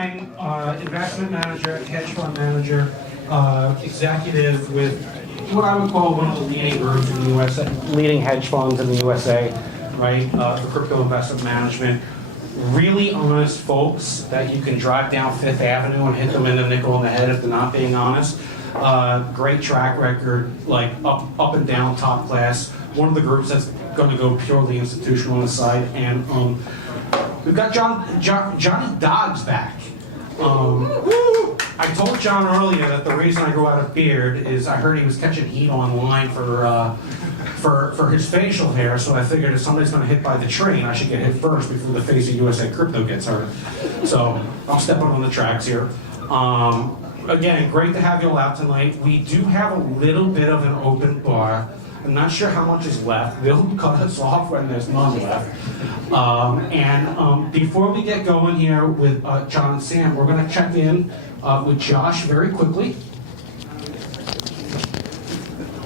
Wang, investment manager, hedge fund manager, executive with what I would call one of the leading groups in the USA, leading hedge funds in the USA, right? For crypto investment management. Really honest folks that you can drive down Fifth Avenue and hit them in the nickel in the head if they're not being honest. Great track record, like up and down, top class. One of the groups that's going to go purely institutional on the side, and we've got Johnny Dodds back. I told John earlier that the reason I grew out a beard is I heard he was catching heat online for his facial hair, so I figured if somebody's going to hit by the train, I should get hit first before the face of USA Crypto gets hurt. So I'm stepping on the tracks here. Again, great to have you all out tonight. We do have a little bit of an open bar. I'm not sure how much is left. They'll cut us off when there's none left. Before we get going here with John and Sam, we're going to check in with Josh very quickly.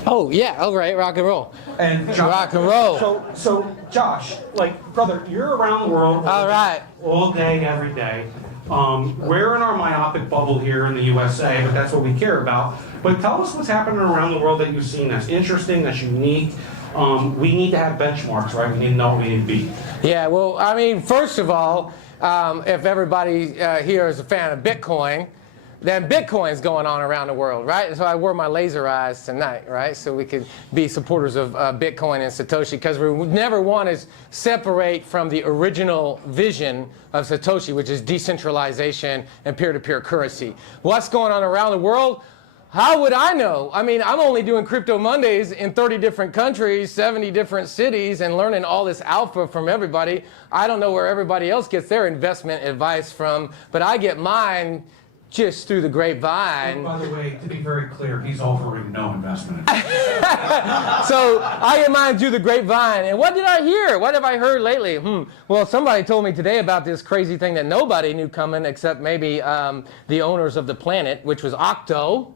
Oh yeah, all right, rock and roll. And Josh, rock and roll. So Josh, like brother, you're around the world. All right. All day, every day. We're in our myopic bubble here in the USA, but that's what we care about. But tell us what's happening around the world that you've seen that's interesting, that's unique. We need to have benchmarks, right? We need to know what we need to be. Yeah, well, I mean, first of all, if everybody here is a fan of Bitcoin, then Bitcoin's going on around the world, right? So I wore my laser eyes tonight, right? So we could be supporters of Bitcoin and Satoshi, because we would never want to separate from the original vision of Satoshi, which is decentralization and peer-to-peer currency. What's going on around the world? How would I know? I mean, I'm only doing Crypto Mondays in 30 different countries, 70 different cities, and learning all this alpha from everybody. I don't know where everybody else gets their investment advice from, but I get mine just through the grapevine. By the way, to be very clear, he's offering no investment. So I get mine through the grapevine. And what did I hear? What have I heard lately? Well, somebody told me today about this crazy thing that nobody knew coming except maybe the owners of the planet, which was Octo.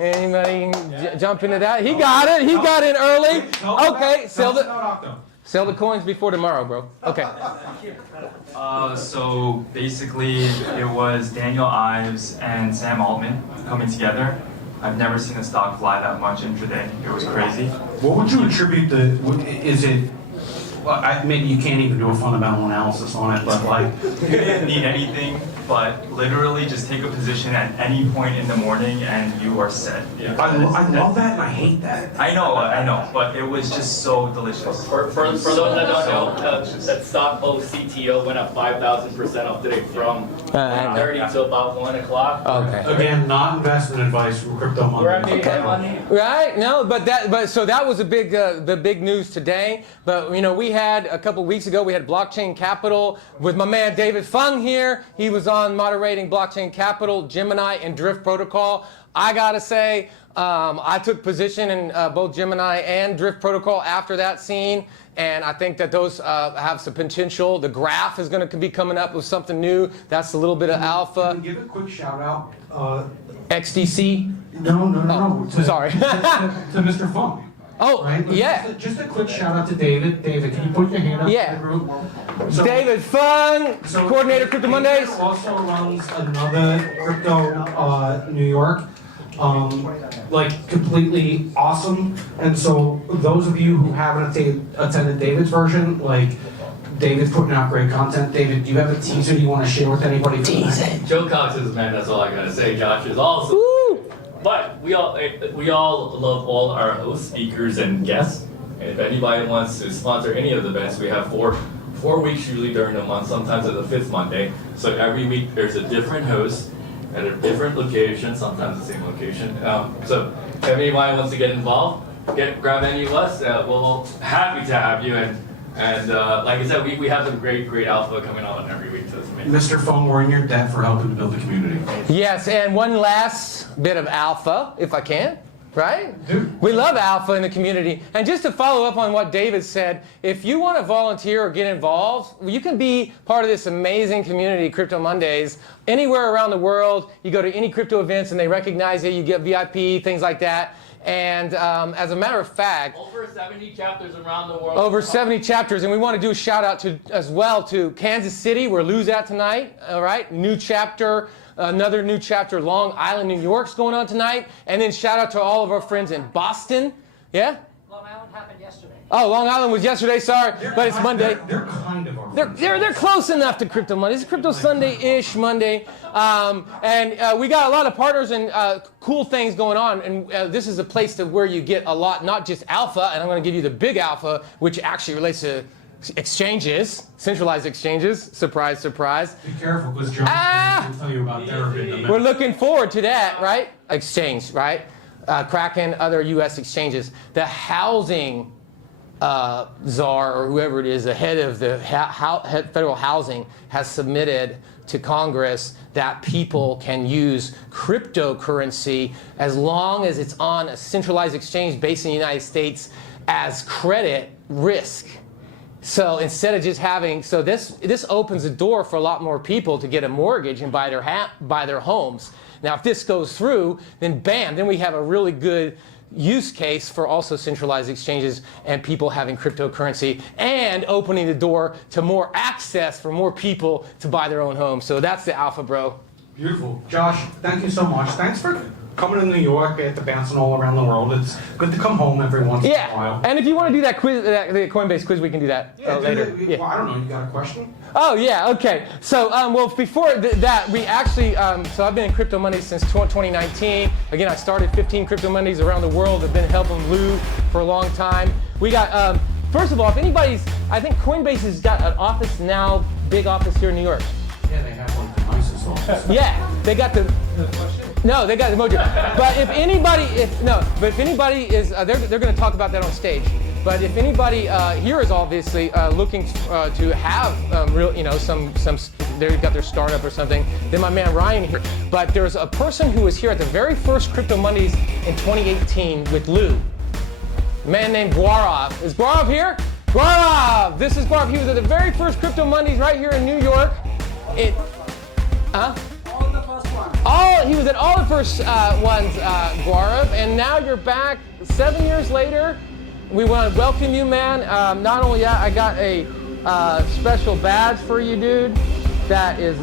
Anybody jump into that? He got it. He got in early. Okay, sell the coins before tomorrow, bro. Okay. So basically, it was Daniel Ives and Sam Altman coming together. I've never seen a stock fly that much intraday. It was crazy. What would you attribute is it, well, maybe you can't even do a fundamental analysis on it, but like... You didn't need anything, but literally just take a position at any point in the morning and you are set. Yeah. I love that and I hate that. I know, but it was just so delicious. For those that don't know, that stock post-CTO went up 5,000% up today from 30 to about 1 o'clock. Okay. Again, not investment advice from Crypto Monday. Right? No, but so that was a big, the big news today. But you know, we had a couple weeks ago, we had Blockchain Capital with my man David Fung here. He was on moderating Blockchain Capital, Gemini, and Drift Protocol. I gotta say, I took position in both Gemini and Drift Protocol after that scene, and I think that those have some potential. The graph is going to be coming up with something new. That's a little bit of alpha. Can you give a quick shout out? XDC? No. Sorry. to Mr. Funk. Oh, right? yeah. Just a quick shout out to David. David, can you put your hand up Yeah. in the group? So, David Fung, coordinator Crypto Mondays. David also runs another Crypto New York. Like completely awesome. And so those of you who haven't attended David's version, like David's putting out great content. David, do you have a teaser you want to share with anybody? Joe Cox is man, that's all I gotta say. Josh is awesome. Woo! But we all love all our host speakers and guests. And if anybody wants to sponsor any of the events, we have four weeks usually during the month, sometimes at the 5th Monday. So every week there's a different host at a different location, sometimes the same location. So if anybody wants to get involved, grab any of us. We'll happy to have you. And like I said, we have some great alpha coming on every week. So it's amazing. Mr. Fung, we're in your debt for helping to build the community. Yes, and one last bit of alpha, if I can. Right? Dude. We love alpha in the community. And just to follow up on what David said, if you want to volunteer or get involved, you can be part of this amazing community, Crypto Mondays, anywhere around the world. You go to any crypto events and they recognize you, you get VIP, things like that. And as a matter of fact, Over 70 chapters around the world. over 70 chapters, and we want to do a shout out to as well to Kansas City, where Lou's at tonight. All right, new chapter, another new chapter, Long Island, New York's going on tonight, and then shout out to all of our friends in Boston. Yeah. Long Island happened yesterday. Oh, Long Island was yesterday. Sorry, but it's Monday. They're kind of our They're close enough to Crypto Monday. It's Crypto Sunday-ish Monday, and we got a lot of partners and cool things going on. And this is a place where you get a lot, not just alpha. And I'm going to give you the big alpha, which actually relates to exchanges, centralized exchanges. Surprise, surprise. Be careful, because John will tell you about their event. We're looking forward to that, right? Exchange, right? Kraken, other U.S. exchanges. The housing czar, or whoever it is, the head of the federal housing, has submitted to Congress that people can use cryptocurrency as long as it's on a centralized exchange based in the United States as credit risk. So instead of just having, so this opens the door for a lot more people to get a mortgage and buy their homes. Now, if this goes through, then bam, then we have a really good use case for also centralized exchanges and people having cryptocurrency and opening the door to more access for more people to buy their own homes. So that's the alpha, bro. Beautiful. Josh, thank you so much. Thanks for coming to New York after bouncing all around the world. It's good to come home every once in a while. And if you want to do that quiz, the Coinbase quiz, we can do that later. Well, I don't know. You got a question? Oh, yeah, okay. So, well, before that, we actually, so I've been in Crypto Mondays since 2019. Again, I started 15 Crypto Mondays around the world. I've been helping Lou for a long time. We got, first of all, if anybody's, I think Coinbase has got an office now, big office here in New York. Yeah, they have one of the nicest offices. Yeah, they got the no, they got the emoji. But if anybody, if anybody is, they're going to talk about that on stage. But if anybody here is obviously looking to have real, they've got their startup or something, then my man Ryan here. But there's a person who was here at the very first Crypto Mondays in 2018 with Lou. A man named Gaerov. Is Gaerov here? Gaerov! This is Gaerov. He was at the very first Crypto Mondays right here in New York. All the first ones. He was at all the first ones, Gaerov, and now you're back 7 years later. We want to welcome you, man. Not only that, I got a special badge for you, dude. That is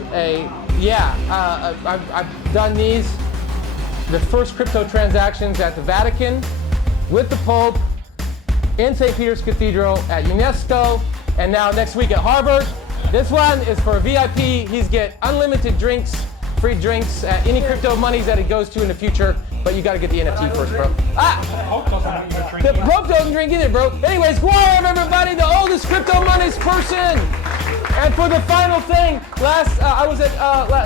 I've done these. The first crypto transactions at the Vatican, with the Pope, in St. Peter's Cathedral, at UNESCO, and now next week at Harvard. This one is for a VIP. He's get unlimited drinks, free drinks at any Crypto Mondays that he goes to in the future. But you got to get the NFT first, bro. The Pope doesn't drink either, bro. Anyways, Gaerov, everybody, the oldest Crypto Mondays person. And for the final thing, I was at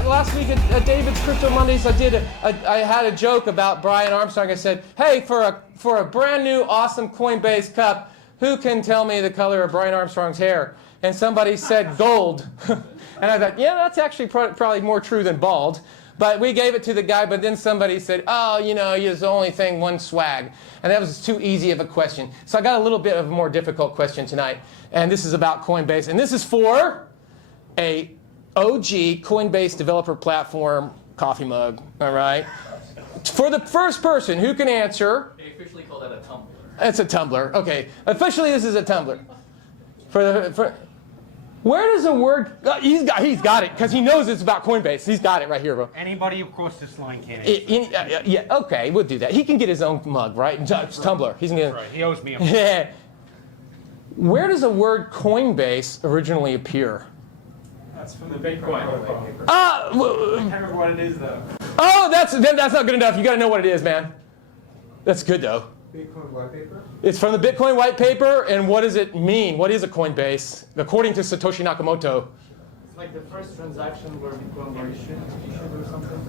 last week at David's Crypto Mondays. I had a joke about Brian Armstrong. I said, hey, for a brand new awesome Coinbase cup, who can tell me the color of Brian Armstrong's hair? And somebody said gold. And I thought, yeah, that's actually probably more true than bald. But we gave it to the guy, but then somebody said, oh, it's the only thing, one swag. And that was too easy of a question. So I got a little bit of a more difficult question tonight. And this is about Coinbase. And this is for a OG Coinbase developer platform coffee mug, all right? For the first person who can answer. They officially call that a tumbler. It's a tumbler, okay. Officially, this is a tumbler. Where does the word, he's got it, because he knows it's about Coinbase. He's got it right here, bro. Anybody who crosses this line can. Yeah, okay, we'll do that. He can get his own mug, right? It's tumbler. He's gonna. Right, he owes me a Yeah. Where does the word Coinbase originally appear? That's from the Bitcoin. I can't remember what it is though. Oh, that's not good enough. You got to know what it is, man. That's good though. Bitcoin white paper? It's from the Bitcoin white paper, and what does it mean? What is a Coinbase? According to Satoshi Nakamoto. It's like the first transaction where Bitcoin were issued or something.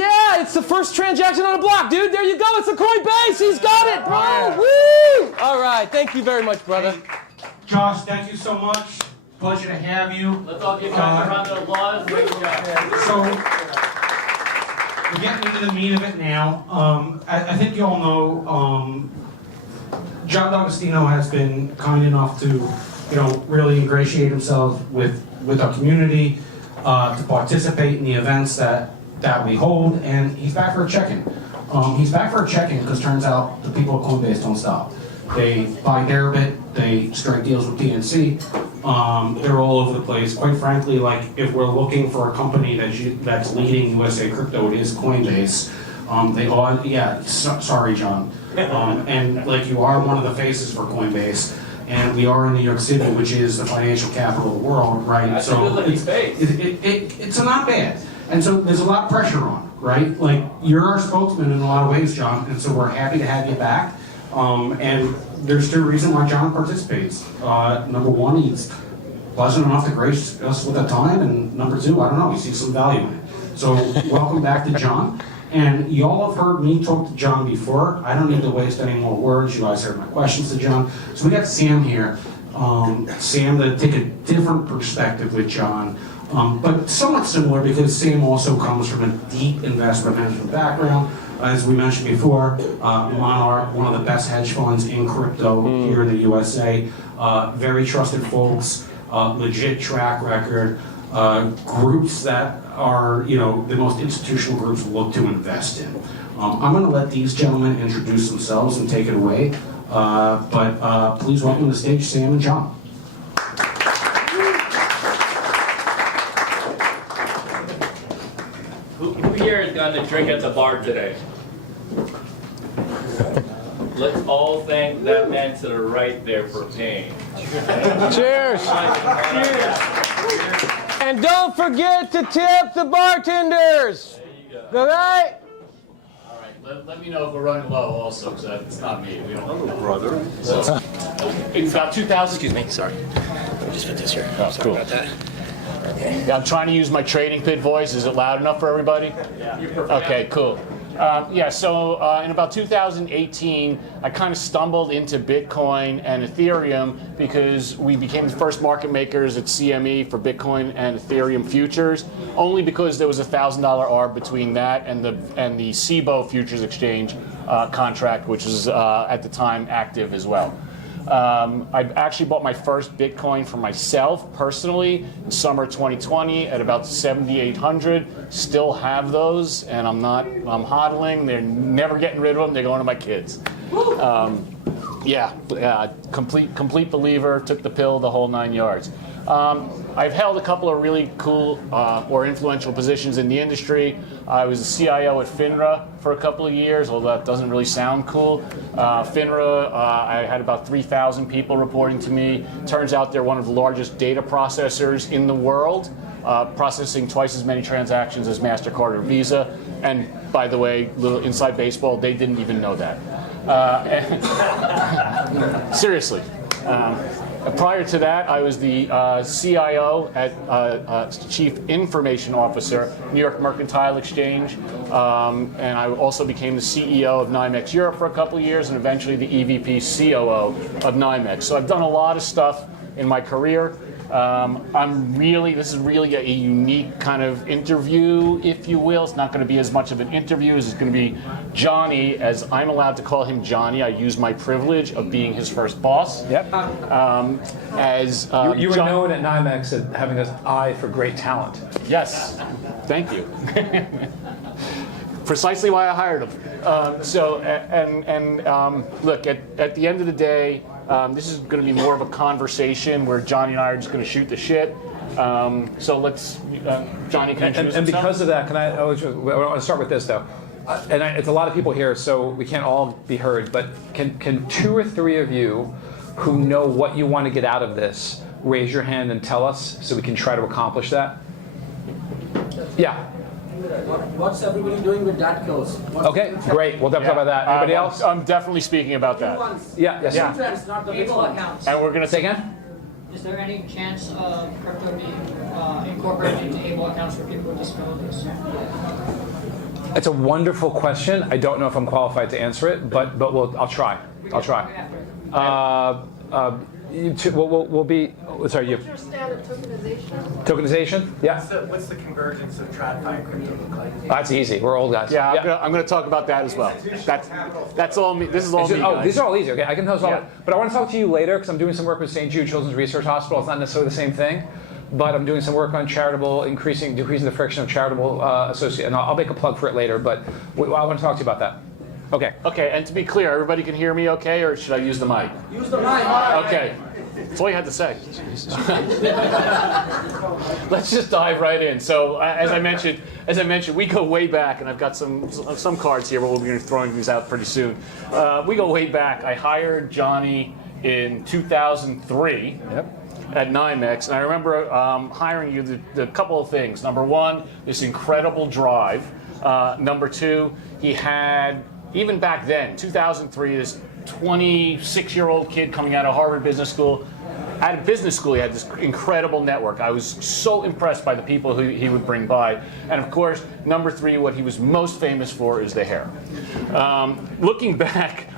Yeah, it's the first transaction on the block, dude. There you go. It's a Coinbase. He's got it, bro. Woo! All right. Thank you very much, brother. Josh, thank you so much. Pleasure to have you. Let's all give guys a round of applause. Great job. So, we're getting into the meat of it now. I think you all know John D'Agostino has been kind enough to, really ingratiate himself with our community, to participate in the events that we hold, and he's back for a check-in. He's back for a check-in because turns out the people at Coinbase don't stop. They buy Deribit, they strike deals with PNC. They're all over the place. Quite frankly, like if we're looking for a company that's leading USA crypto, it is Coinbase. They are, yeah. Sorry, John. And like you are one of the faces for Coinbase, and we are in New York City, which is the financial capital of the world, right? That's so a good looking face. it's not bad. And so there's a lot of pressure on, right? Like you're our spokesman in a lot of ways, John, and so we're happy to have you back. And there's two reasons why John participates. Number one, he's pleasant enough to grace us with the time, and number two, I don't know, he sees some value in it. So welcome back to John. And you all have heard me talk to John before. I don't need to waste any more words. You guys heard my questions to John. So we got Sam here. Sam to take a different perspective with John, but somewhat similar because Sam also comes from a deep investment management background. As we mentioned before, MonarQ, one of the best hedge funds in crypto here in the USA. Very trusted folks, legit track record, groups that are, you know, the most institutional groups look to invest in. I'm going to let these gentlemen introduce themselves and take it away. But please welcome to the stage Sam and John. Who here is going to drink at the bar today? Let's all thank that man to the right there for paying. Cheers. And don't forget to tip the bartenders. All right? All right, let me know if we're running low also, because it's not me. We don't know. Brother. So, in about 2000, excuse me, sorry. Let me just put this here. Oh, cool. About that. Okay. Yeah, I'm trying to use my trading pit voice. Is it loud enough for everybody? Yeah. Okay, cool. So in about 2018, I kind of stumbled into Bitcoin and Ethereum because we became the first market makers at CME for Bitcoin and Ethereum futures, only because there was a $1,000 arb between that and the CBOE futures exchange contract, which was at the time active as well. I actually bought my first Bitcoin for myself personally in summer 2020 at about 7,800. Still have those, and I'm hodling. They're never getting rid of them. They're going to my kids. Complete believer. Took the pill, the whole 9 yards. I've held a couple of really cool or influential positions in the industry. I was a CIO at FINRA for a couple of years, although that doesn't really sound cool. FINRA, I had about 3,000 people reporting to me. Turns out they're one of the largest data processors in the world, processing twice as many transactions as MasterCard or Visa. And by the way, little inside baseball, they didn't even know that. Seriously. Prior to that, I was the CIO at Chief Information Officer, New York Mercantile Exchange, and I also became the CEO of NYMEX Europe for a couple of years, and eventually the EVP COO of NYMEX. So I've done a lot of stuff in my career. This is really a unique kind of interview, if you will. It's not going to be as much of an interview as it's going to be Johnny, as I'm allowed to call him Johnny. I use my privilege of being his first boss. Yep. You were known at NYMEX as having an eye for great talent. Yes. Thank you. Precisely why I hired him. Look, at the end of the day, this is going to be more of a conversation where Johnny and I are just going to shoot the shit. So let's, Johnny, can you introduce And himself? because of that, I want to start with this though. It's a lot of people here, so we can't all be heard, but can 2 or 3 of you who know what you want to get out of this raise your hand and tell us so we can try to accomplish that? Yeah. What's everybody doing with that close? Okay, great. We'll definitely talk about that. Anybody else? I'm definitely speaking about that. Yeah. Yes. Yeah. Trends, not the big Able ones. accounts. And we're going to Say again? Is there any chance of crypto being incorporated into able accounts for people with disabilities? It's a wonderful question. I don't know if I'm qualified to answer it, but I'll try. I'll try. We'll be. Sorry, you. What's your stand on tokenization? Tokenization? Yeah. What's the convergence of TradFi and crypto look like? That's easy. We're old guys. Yeah, I'm going to talk about that as well. That's all me. This is all me, guys. These are all easy. Okay, I can tell us all. Yeah. But I want to talk to you later because I'm doing some work with St. Jude Children's Research Hospital. It's not necessarily the same thing. but I'm doing some work on decreasing the friction of charitable associate, and I'll make a plug for it later, but I want to talk to you about that. Okay. Okay, and to be clear, everybody can hear me okay, or should I use the mic? Use the mic. Okay. That's all you had to say. Let's just dive right in. So, as I mentioned, we go way back, and I've got some cards here, but we'll be throwing these out pretty soon. We go way back. I hired Johnny in 2003. Yep. At NYMEX, and I remember hiring you the couple of things. Number one, this incredible drive. Number two, he had, even back then, 2003, this 26-year-old kid coming out of Harvard Business School. Out of business school, he had this incredible network. I was so impressed by the people who he would bring by. And of course, number three, what he was most famous for is the hair. Looking back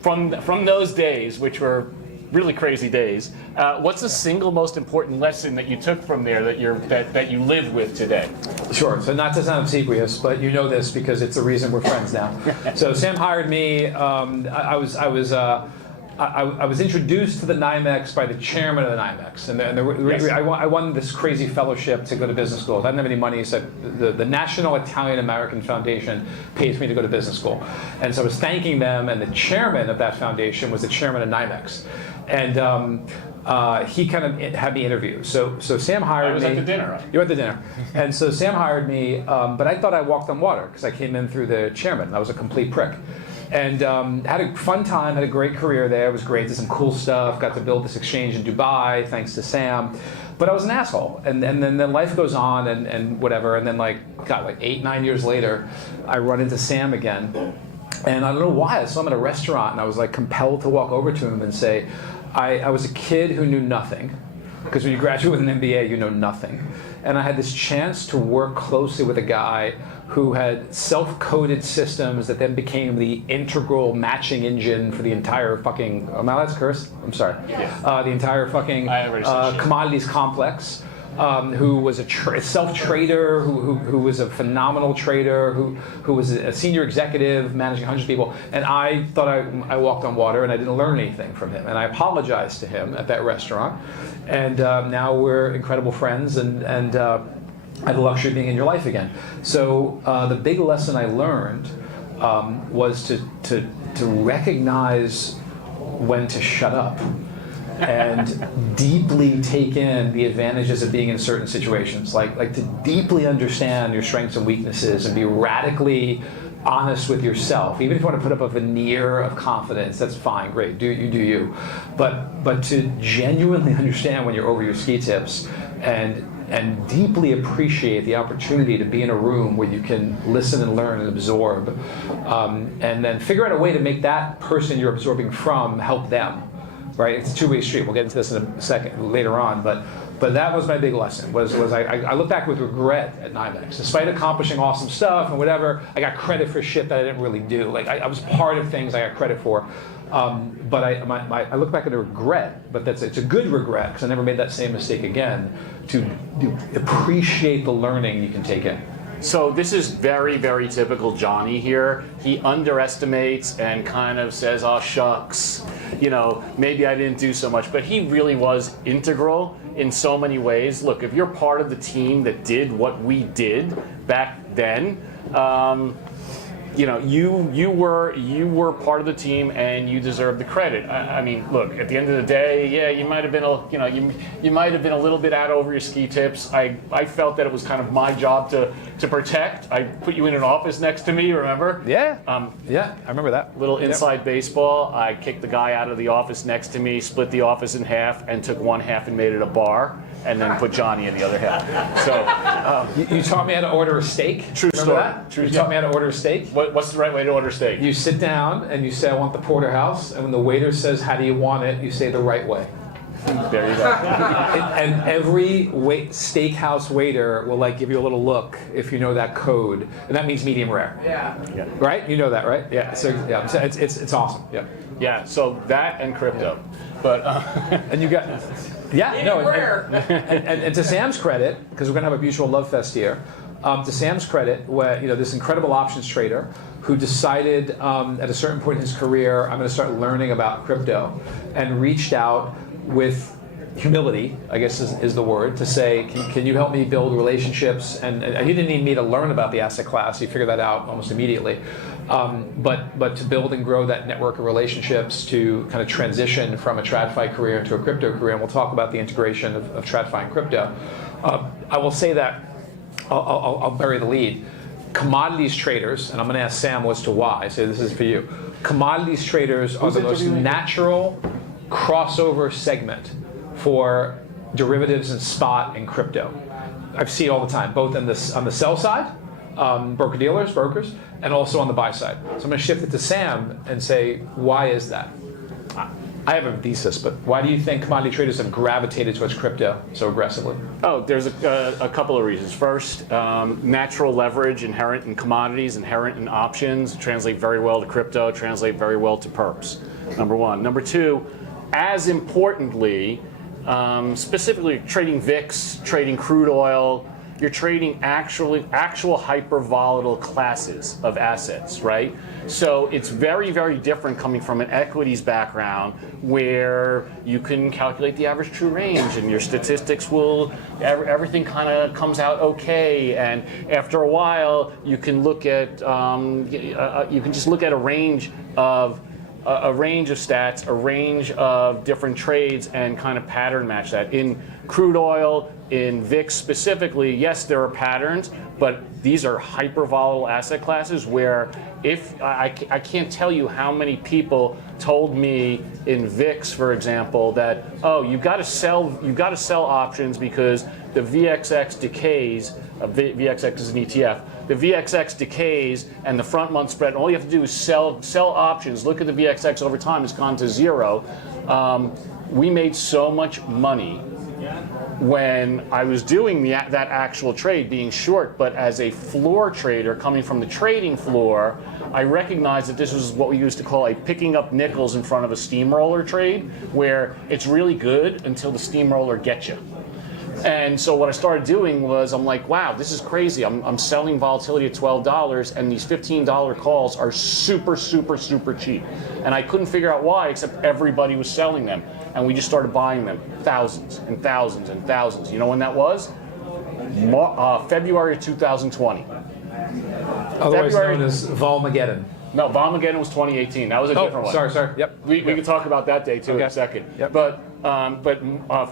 from those days, which were really crazy days, what's the single most important lesson that you took from there that you live with today? Sure. So not to sound obsequious, but you know this because it's the reason we're friends now. So Sam hired me. I was introduced to the NYMEX by the chairman of the NYMEX, and Yes. I won this crazy fellowship to go to business school. I didn't have any money, so the National Italian American Foundation paid for me to go to business school, and so I was thanking them. And the chairman of that foundation was the chairman of NYMEX, and he kind of had me interview. So Sam hired me. I was at the dinner. Right? You were at the dinner. And so Sam hired me, but I thought I walked on water because I came in through the chairman. I was a complete prick. And had a fun time, had a great career there. It was great, did some cool stuff, got to build this exchange in Dubai, thanks to Sam. But I was an asshole. And then life goes on and whatever. And then like 8, 9 years later, I run into Sam again. And I don't know why, I saw him at a restaurant and I was like compelled to walk over to him and say, I was a kid who knew nothing. Because when you graduate with an MBA, you know nothing. And I had this chance to work closely with a guy who had self-coded systems that then became the integral matching engine for the entire fucking, am I allowed to curse? I'm sorry. The entire fucking commodities complex. Who was a self-trader, who was a phenomenal trader, who was a senior executive managing hundreds of people. And I thought I walked on water and I didn't learn anything from him. And I apologized to him at that restaurant. And now we're incredible friends and I had the luxury of being in your life again. So the big lesson I learned was to recognize when to shut up and deeply take in the advantages of being in certain situations, like to deeply understand your strengths and weaknesses and be radically honest with yourself. Even if you want to put up a veneer of confidence, that's fine, great, do you. But to genuinely understand when you're over your ski tips and deeply appreciate the opportunity to be in a room where you can listen and learn and absorb, and then figure out a way to make that person you're absorbing from help them. Right, it's a two-way street. We'll get into this in a second later on, but that was my big lesson. Was I look back with regret at NYMEX, despite accomplishing awesome stuff and whatever. I got credit for shit that I didn't really do. Like I was part of things I got credit for, but I look back at a regret. But it's a good regret because I never made that same mistake again. To appreciate the learning you can take in. So this is very, very typical Johnny here. He underestimates and kind of says, oh, shucks, maybe I didn't do so much. But he really was integral in so many ways. Look, if you're part of the team that did what we did back then, you were part of the team and you deserve the credit. I mean, look, at the end of the day, yeah, you might have been you might have been a little bit out over your ski tips. I felt that it was kind of my job to protect. I put you in an office next to me, remember? Yeah. Yeah, I remember that. Little inside baseball. I kicked the guy out of the office next to me, split the office in half, and took one half and made it a bar, and then put Johnny in the other half. So you taught me how to order a steak. True Remember story. That? True you story. taught me how to order a steak. What's the right way to order steak? You sit down and you say, I want the porterhouse, and when the waiter says, how do you want it, you say the right way. There you go. And every steakhouse waiter will give you a little look if you know that code, and that means medium rare. Yeah. Right? You know that, right? Yeah. So yeah, it's awesome. Yeah. Yeah. So that and crypto, but and you got and to Sam's credit, because we're gonna have a mutual love fest here. To Sam's credit, where this incredible options trader who decided at a certain point in his career, I'm going to start learning about crypto, and reached out with humility, I guess is the word, to say, can you help me build relationships? And he didn't need me to learn about the asset class. He figured that out almost immediately. But to build and grow that network of relationships, to kind of transition from a TradFi career into a crypto career, and we'll talk about the integration of TradFi and crypto. I will say that, I'll bury the lead. Commodities traders, and I'm going to ask Sam as to why, so this is for you. Commodities traders are the most natural crossover segment for derivatives and spot and crypto. I see it all the time, both on the sell side, broker-dealers, brokers, and also on the buy side. So I'm going to shift it to Sam and say, why is that? I have a thesis, but why do you think commodity traders have gravitated towards crypto so aggressively? Oh, there's a couple of reasons. First, natural leverage inherent in commodities, inherent in options, translate very well to crypto, translate very well to perps, number one. Number two, as importantly, specifically trading VIX, trading crude oil, you're trading actual hyper volatile classes of assets, right? So it's very, very different coming from an equities background where you can calculate the average true range and your statistics will, everything kind of comes out okay. And after a while, you can look at, you can just look at a range of stats, a range of different trades, and kind of pattern match that. In crude oil, in VIX specifically, yes, there are patterns, but these are hyper volatile asset classes where if I can't tell you how many people told me in VIX, for example, that, oh, you've got to sell options because the VXX decays. VXX is an ETF. The VXX decays and the front month spread, all you have to do is sell options. Look at the VXX over time, it's gone to zero. We made so much money when I was doing that actual trade, being short, but as a floor trader coming from the trading floor, I recognized that this was what we used to call a picking up nickels in front of a steamroller trade, where it's really good until the steamroller gets you. And so what I started doing was, I'm like, wow, this is crazy. I'm selling volatility at $12, and these $15 calls are super, super, super cheap. And I couldn't figure out why, except everybody was selling them. And we just started buying them, thousands and thousands and thousands. You know when that was? February of 2020. Otherwise known as Volmageddon. No, Volmageddon was 2018. That was a different one. Sorry. Yep. We can talk about that day too in a second. Yep. But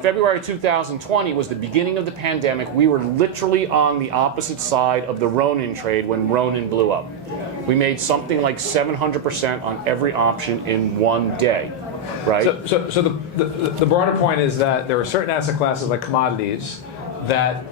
February 2020 was the beginning of the pandemic. We were literally on the opposite side of the Ronin trade when Ronin blew up. We made something like 700% on every option in one day, right? So the broader point is that there are certain asset classes like commodities that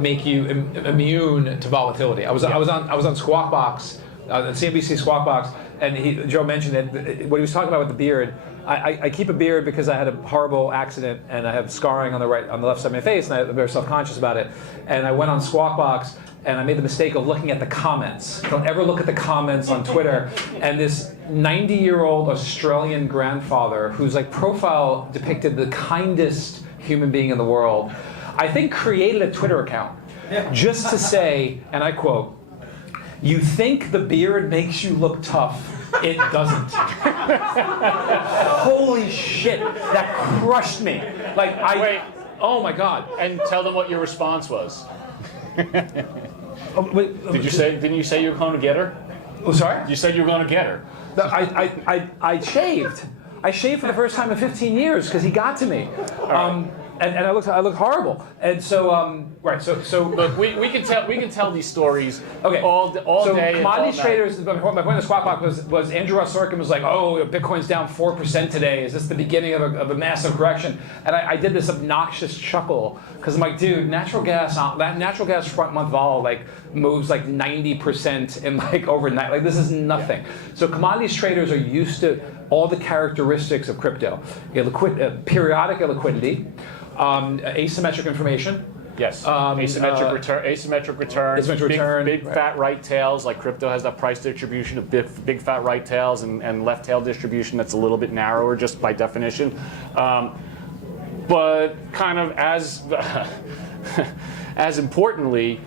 make you immune to volatility. I was on Squawk Box. CNBC Squawk Box, and Joe mentioned it. What he was talking about with the beard, I keep a beard because I had a horrible accident and I have scarring on the left side of my face, and I'm very self-conscious about it. And I went on Squawk Box and I made the mistake of looking at the comments. Don't ever look at the comments on Twitter. And this 90-year-old Australian grandfather, whose profile depicted the kindest human being in the world, I think created a Twitter account just to say, and I quote, "You think the beard makes you look tough. It doesn't." Holy shit, that crushed me. Wait. Oh my God. And tell them what your response was. Didn't you say you were going to get her? Oh, sorry? You said you were going to get her. No, I shaved. I shaved for the first time in 15 years because he got to me. And I looked horrible. And so right. So look, we can tell these stories. Okay. all so day. Commodities traders. My point of the Squawk Box was Andrew Ross Sorkin was like, oh, Bitcoin's down 4% today. Is this the beginning of a massive correction? And I did this obnoxious chuckle because I'm like, dude, natural gas front month vol moves 90% in overnight. This is nothing. So commodities traders are used to all the characteristics of crypto: periodic illiquidity, asymmetric information. Yes. Asymmetric return. Big fat right tails. Like crypto has that price distribution of big fat right tails and left tail distribution that's a little bit narrower just by definition. But kind of as importantly,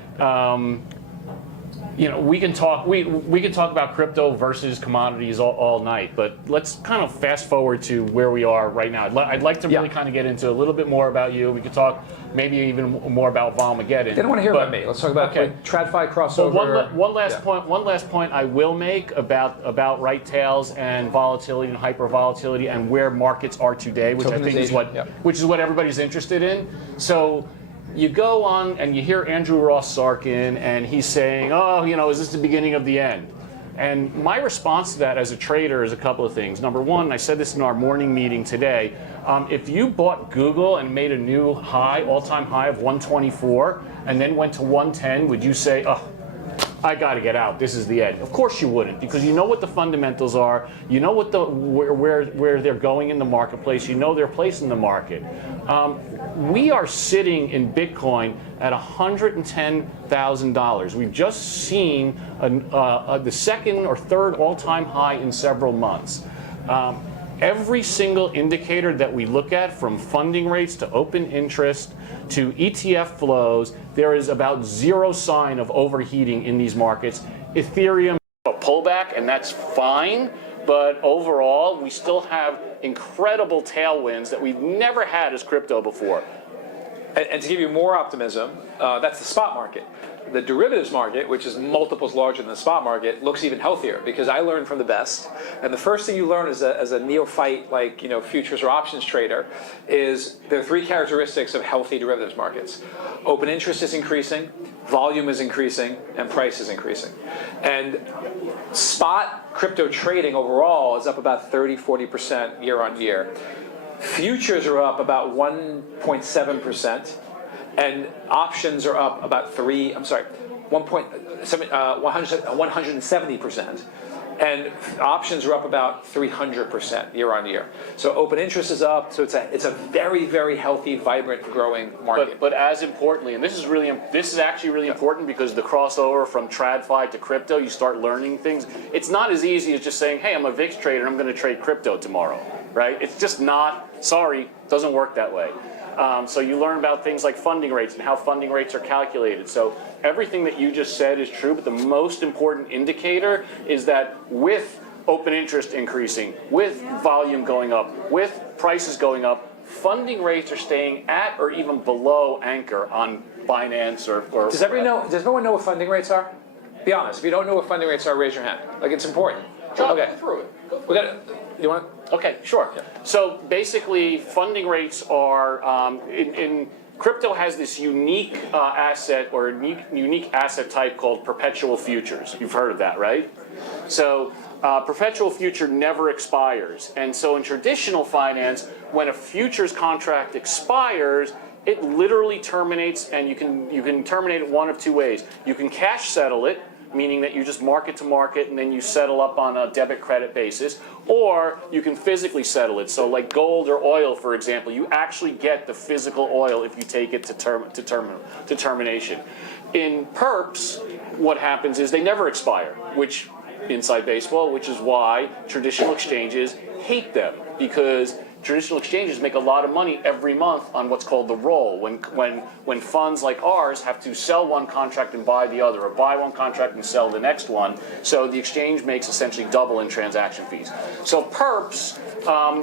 you know, we can talk about crypto versus commodities all night, but let's kind of fast forward to where we are right now. I'd like to really kind of get into a little bit more about you. We could talk maybe even more about Volmageddon. They don't want to hear about me. Let's talk about TradFi crossover. Well, one last point I will make about right tails and volatility and hyper volatility and where markets are today, which I think is what everybody's interested in. So you go on and you hear Andrew Ross Sarkin, and he's saying, oh, you know, is this the beginning of the end? And my response to that as a trader is a couple of things. Number one, I said this in our morning meeting today, if you bought Google and made a new high, all-time high of 124, and then went to 110, would you say, oh, I got to get out, this is the end? Of course you wouldn't, because you know what the fundamentals are, you know what where they're going in the marketplace, you know their place in the market. We are sitting in Bitcoin at $110,000. We've just seen the second or third all-time high in several months. Every single indicator that we look at, from funding rates to open interest to ETF flows, there is about zero sign of overheating in these markets. Ethereum, a pullback, and that's fine, but overall, we still have incredible tailwinds that we've never had as crypto before. And to give you more optimism, that's the spot market. The derivatives market, which is multiples larger than the spot market, looks even healthier, because I learned from the best. And the first thing you learn as a neophyte, like, you know, futures or options trader, is there are three characteristics of healthy derivatives markets. Open interest is increasing, volume is increasing, and price is increasing. And spot crypto trading overall is up about 30–40% year on year. Futures are up about 1.7%. And options are up about 170%. And options are up about 300% year on year. So open interest is up. So it's a very, very healthy, vibrant, growing market. But as importantly, and this is actually really important, because the crossover from TradFi to crypto, you start learning things. It's not as easy as just saying, hey, I'm a VIX trader and I'm going to trade crypto tomorrow, right? It's just not. Sorry, doesn't work that way. So you learn about things like funding rates and how funding rates are calculated. So everything that you just said is true, but the most important indicator is that with open interest increasing, with volume going up, with prices going up, funding rates are staying at or even below anchor on Binance or Does no one know what funding rates are? Be honest. If you don't know what funding rates are, raise your hand. Like, it's important. John, okay. Go through it. You want? Okay, sure. Yeah. So basically, funding rates are in crypto has this unique asset or unique asset type called perpetual futures. You've heard of that, right? So perpetual future never expires, and so in traditional finance, when a futures contract expires, it literally terminates, and you can terminate it one of two ways. You can cash settle it, meaning that you just market to market and then you settle up on a debit credit basis, or you can physically settle it. So like gold or oil, for example, you actually get the physical oil if you take it to termination. In perps, what happens is they never expire, which inside baseball, which is why traditional exchanges hate them, because traditional exchanges make a lot of money every month on what's called the roll, when funds like ours have to sell one contract and buy the other, or buy one contract and sell the next one. So the exchange makes essentially double in transaction fees. So perps,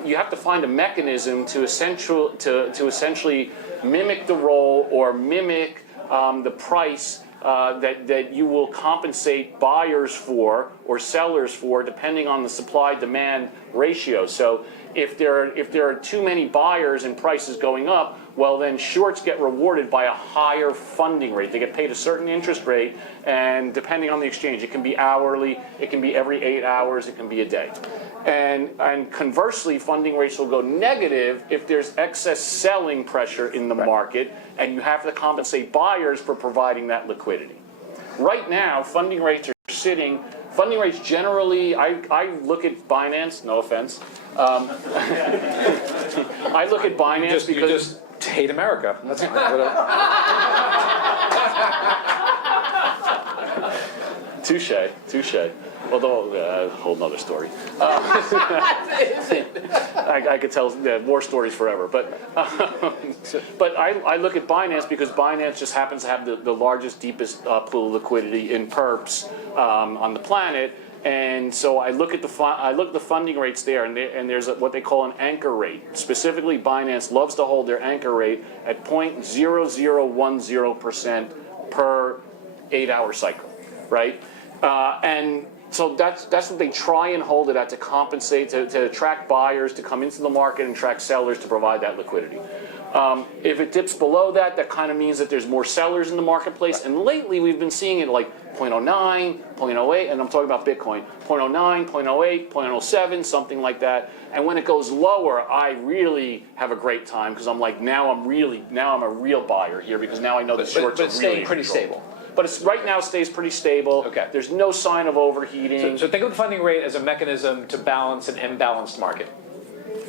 you have to find a mechanism to essentially mimic the roll or mimic the price that you will compensate buyers for or sellers for, depending on the supply-demand ratio. So if there are too many buyers and prices going up, well, then shorts get rewarded by a higher funding rate. They get paid a certain interest rate, and depending on the exchange, it can be hourly, it can be every 8 hours, it can be a day. And conversely, funding rates will go negative if there's excess selling pressure in the market, and you have to compensate buyers for providing that liquidity. Right now, funding rates generally, I look at Binance, no offense. I look at Binance because... You just hate America. That's fine. Touche. Although, a whole nother story. I could tell more stories forever. But I look at Binance because Binance just happens to have the largest, deepest pool of liquidity in perps on the planet. And so I look at the funding rates there, and there's what they call an anchor rate. Specifically, Binance loves to hold their anchor rate at 0.0010% per 8-hour cycle, right? And so that's what they try and hold it at to compensate, to attract buyers to come into the market and attract sellers to provide that liquidity. If it dips below that, that kind of means that there's more sellers in the marketplace. And lately, we've been seeing it like 0.09, 0.08, and I'm talking about Bitcoin, 0.09, 0.08, 0.07, something like that. And when it goes lower, I really have a great time because I'm like, now I'm a real buyer here because now I know the shorts are really pretty stable. But right now stays pretty stable. Okay. There's no sign of overheating. So think of the funding rate as a mechanism to balance an imbalanced market.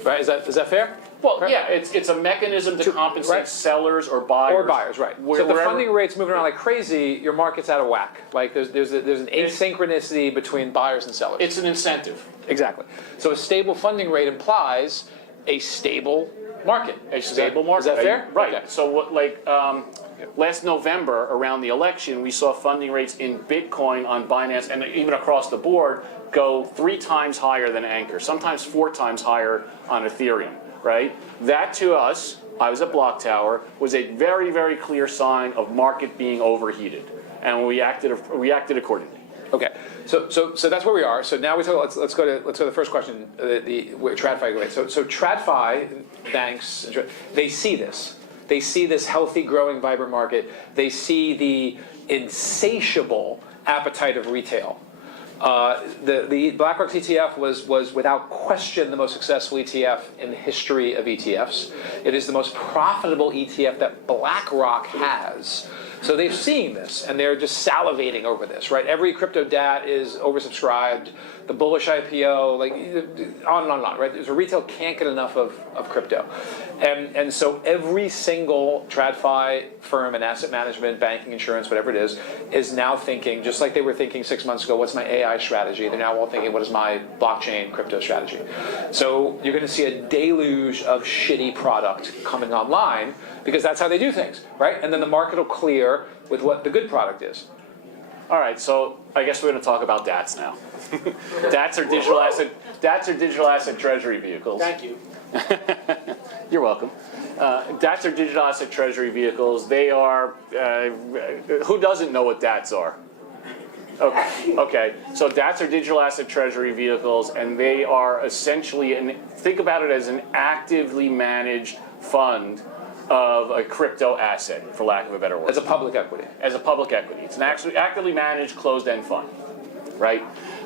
Right? Is that fair? Well, yeah, it's a mechanism to compensate sellers or buyers. Or buyers, right. So if the funding rate's moving around like crazy, your market's out of whack. Like there's an asynchronicity between buyers and sellers. It's an incentive. Exactly. So a stable funding rate implies a stable market. A stable market. Is that fair? Right. Okay. So last November, around the election, we saw funding rates in Bitcoin on Binance and even across the board go 3 times higher than Anchor, sometimes 4 times higher on Ethereum, right? That to us, I was at Block Tower, was a very, very clear sign of market being overheated, and we acted accordingly. Okay, so that's where we are. So now let's go to the first question. Where TradFi goes. So TradFi banks, they see this. They see this healthy, growing, vibrant market. They see the insatiable appetite of retail. The BlackRock ETF was without question the most successful ETF in the history of ETFs. It is the most profitable ETF that BlackRock has. So they're seeing this, and they're just salivating over this, right? Every crypto DAT is oversubscribed. The bullish IPO, like on and on, right? So retail can't get enough of crypto. And so every single TradFi firm in asset management, banking, insurance, whatever it is now thinking, just like they were thinking 6 months ago, what's my AI strategy? They're now all thinking, what is my blockchain crypto strategy? So you're going to see a deluge of shitty product coming online because that's how they do things, right? And then the market will clear with what the good product is. All right, so I guess we're going to talk about DATs now. DATs are digital asset treasury vehicles. Thank you. You're welcome. DATs are digital asset treasury vehicles. They are, who doesn't know what DATs are? Okay. So DATs are digital asset treasury vehicles, and they are essentially, think about it as an actively managed fund of a crypto asset, for lack of a better word. As a public equity. As a public equity. It's an actively managed closed-end fund, right?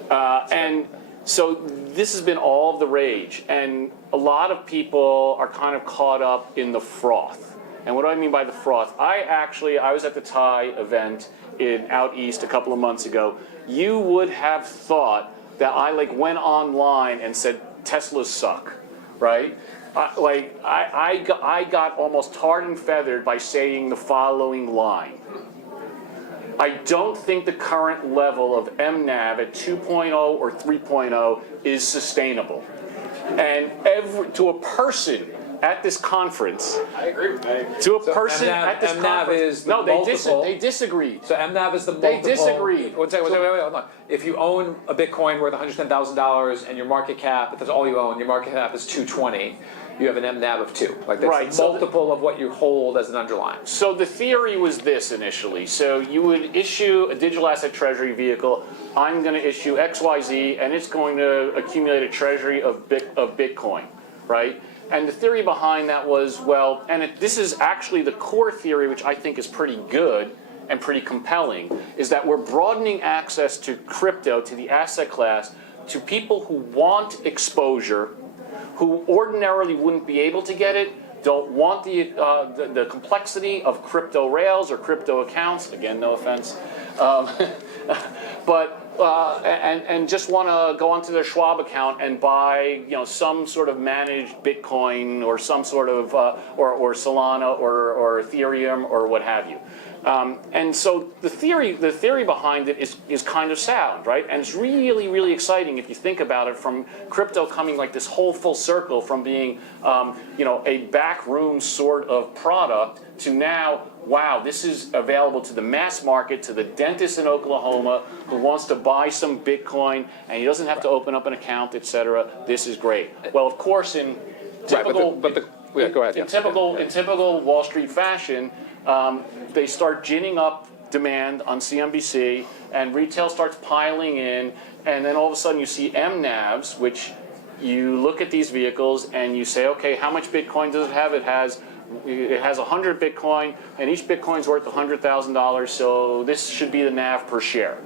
And so this has been all the rage, and a lot of people are kind of caught up in the froth. And what do I mean by the froth? I was at the TIE event out east a couple of months ago. You would have thought that I went online and said Teslas suck, right? I got almost tarred and feathered by saying the following line. I don't think the current level of MNAV at 2.0 or 3.0 is sustainable. And to a person at this conference, I agree. To a person at this conference, is the multiple. They disagreed. So MNAV is the multiple. They disagreed. Wait, hold on. If you own a Bitcoin worth $110,000 and your market cap, if that's all you own, your market cap is 220, you have an MNAV of 2. Like that's the multiple of what you hold as an underlying. So the theory was this initially. So you would issue a digital asset treasury vehicle. I'm going to issue XYZ, and it's going to accumulate a treasury of Bitcoin, right? And the theory behind that was, this is actually the core theory, which I think is pretty good and pretty compelling, is that we're broadening access to crypto, to the asset class, to people who want exposure, who ordinarily wouldn't be able to get it, don't want the complexity of crypto rails or crypto accounts. Again, no offense. And just want to go onto their Schwab account and buy, some sort of managed Bitcoin or some sort of or Solana or Ethereum or what have you. And so the theory behind it is kind of sound, right? And it's really, really exciting if you think about it, from crypto coming like this whole full circle from being, a backroom sort of product to now, wow, this is available to the mass market, to the dentist in Oklahoma who wants to buy some Bitcoin and he doesn't have to open up an account, etc. This is great. Well, of course, in typical, go ahead. in typical Wall Street fashion, they start ginning up demand on CNBC, and retail starts piling in, and then all of a sudden you see MNAVs, which you look at these vehicles and you say, okay, how much Bitcoin does it have? It has 100 Bitcoin, and each Bitcoin's worth $100,000, so this should be the NAV per share.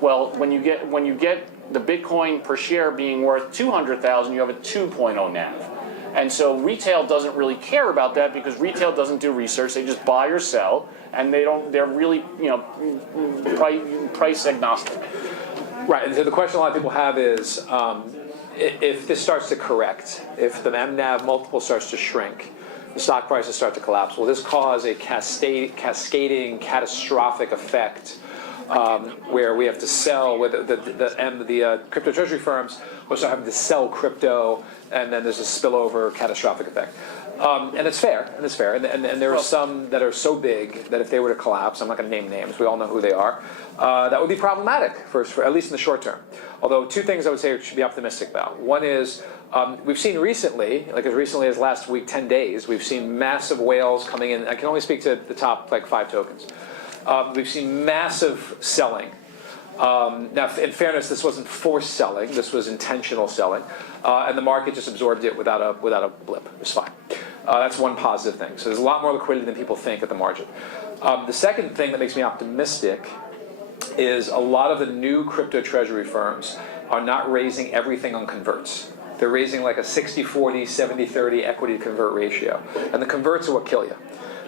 Well, when you get the Bitcoin per share being worth 200,000, you have a 2.0 NAV. And so retail doesn't really care about that, because retail doesn't do research. They just buy or sell, and they're really, price agnostic. Right, and so the question a lot of people have is, if this starts to correct, if the MNAV multiple starts to shrink, the stock prices start to collapse, will this cause a cascading, catastrophic effect where we have to sell, where the crypto treasury firms will start having to sell crypto, and then there's a spillover catastrophic effect? And it's fair, and there are some that are so big that if they were to collapse, I'm not going to name names, we all know who they are, that would be problematic, for at least in the short term. Although two things I would say we should be optimistic about. One is, we've seen recently, like as recently as last week, 10 days, we've seen massive whales coming in. I can only speak to the top 5 tokens. We've seen massive selling. Now, in fairness, this wasn't forced selling. This was intentional selling, and the market just absorbed it without a blip. It was fine. That's one positive thing. So there's a lot more liquidity than people think at the margin. The second thing that makes me optimistic is a lot of the new crypto treasury firms are not raising everything on converts. They're raising like a 60-40, 70-30 equity to convert ratio, and the converts are what kill you.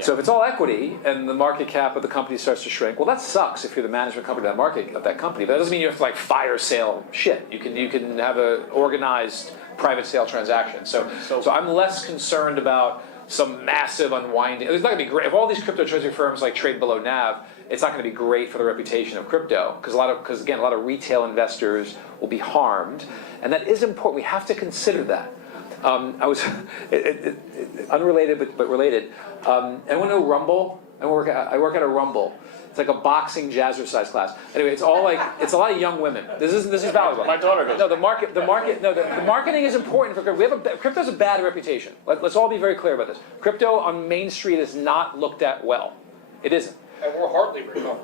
So if it's all equity and the market cap of the company starts to shrink, well, that sucks if you're the management company of that company. But that doesn't mean you have to fire sale shit. You can have an organized private sale transaction. So I'm less concerned about some massive unwinding. It's not going to be great if all these crypto treasury firms trade below NAV. It's not going to be great for the reputation of crypto, because a lot of retail investors will be harmed, and that is important. We have to consider that. I was unrelated but related. Anyone know Rumble? I work at a Rumble. It's like a boxing jazzercise class. Anyway, it's a lot of young women. This is valuable. My daughter goes. No, the marketing is important for crypto. Crypto's a bad reputation. Let's all be very clear about this. Crypto on Main Street is not looked at well. It isn't. And we're hardly recovered.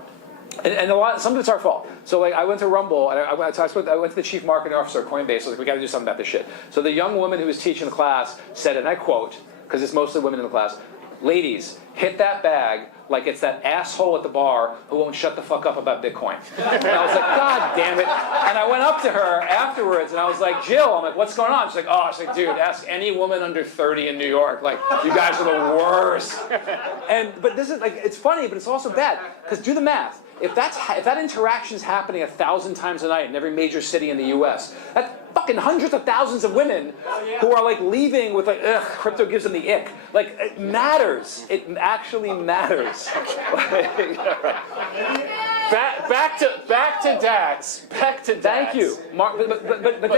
And some of it's our fault. So I went to Rumble, and I went to the chief marketing officer of Coinbase. I was like, we got to do something about this shit. So the young woman who was teaching the class said, and I quote, because it's mostly women in the class, "Ladies, hit that bag like it's that asshole at the bar who won't shut the fuck up about Bitcoin." And I was like, God damn it. And I went up to her afterwards, and I was like, Jill, I'm like, what's going on? She's like, dude, ask any woman under 30 in New York. You guys are the worst. But this is it's funny, but it's also bad, because do the math. If that interaction's happening 1,000 times a night in every major city in the U.S., that's fucking hundreds of thousands of women who are leaving with ugh, crypto gives them the ick. It matters. It actually matters. Back to DAX. Thank you, Mark. But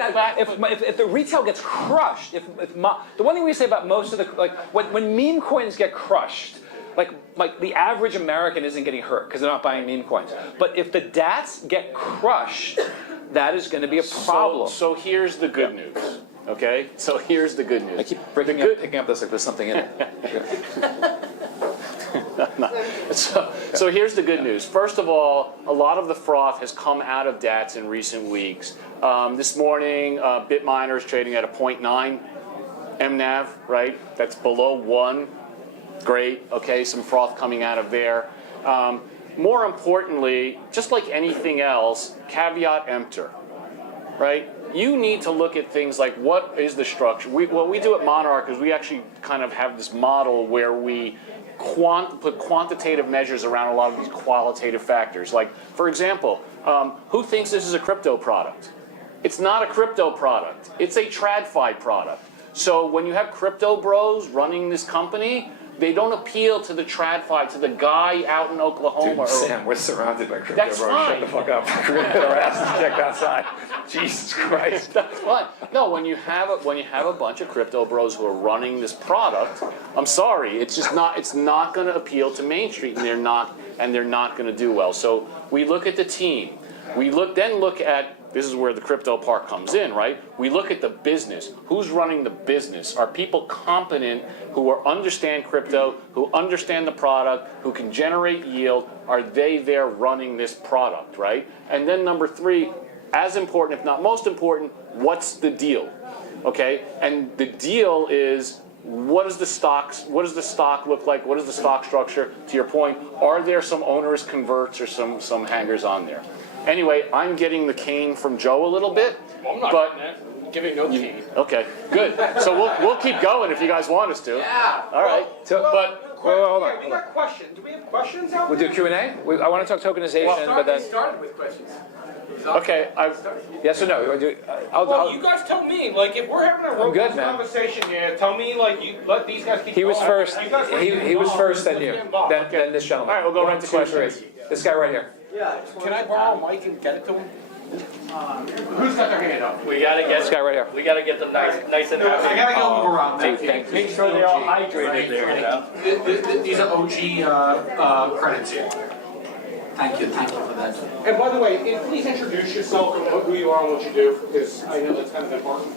if the retail gets crushed, the one thing we say about most of the when meme coins get crushed. The average American isn't getting hurt because they're not buying meme coins. But if the DATs get crushed, that is going to be a problem. So here's the good news, okay? So here's the good news. I keep picking up this like there's something in it. So here's the good news. First of all, a lot of the froth has come out of DATs in recent weeks. This morning, BitMiner is trading at a 0.9 MNAV, right? That's below 1. Great, okay, some froth coming out of there. More importantly, just like anything else, caveat emptor, right? You need to look at things like what is the structure. What we do at MonarQ is we actually kind of have this model where we put quantitative measures around a lot of these qualitative factors. For example, who thinks this is a crypto product? It's not a crypto product. It's a TradFi product. So when you have crypto bros running this company, They don't appeal to the TradFi, to the guy out in Oklahoma. Dude, Sam, we're surrounded by crypto, That's bro. fine. Shut the fuck up. We're gonna get our asses kicked outside. Jesus Christ. That's fine. No, when you have a bunch of crypto bros who are running this product, I'm sorry, it's not going to appeal to Main Street, and they're not going to do well. So we look at the team. We look at, this is where the crypto part comes in, right? We look at the business. Who's running the business? Are people competent who understand crypto, who understand the product, who can generate yield? Are they there running this product, right? And then number 3, as important, if not most important, what's the deal? Okay? And the deal is, what does the stock look like? What is the stock structure? To your point, are there some onerous converts or some hangers on there? Anyway, I'm getting the cane from Joe a little bit. I'm not but giving no cane. Okay, good. So we'll keep going if you guys want us to. Yeah. All right. Hold on. We got questions. Do we have questions out We'll there? do Q&A. I want to talk tokenization, but then. started with questions. Okay. Yes or no? You want to do? Well, you guys tell me. Like, if we're having a robust good, man. conversation here, tell me. Like, you let these guys keep. He was going. first. You guys He was first, then you, then this gentleman. All right, we'll go right to 1, 2, 3. questions. This guy right here. Yeah. Can I borrow a mic and get it to him? Who's got their hand up? We gotta This get, guy right here. we gotta get them nice and happy. I gotta go around. Make sure they're all hydrated there, you know? These are OG credits here. Thank you for that. And by the way, please introduce yourself and who you are and what you do, because I know that's kind of important.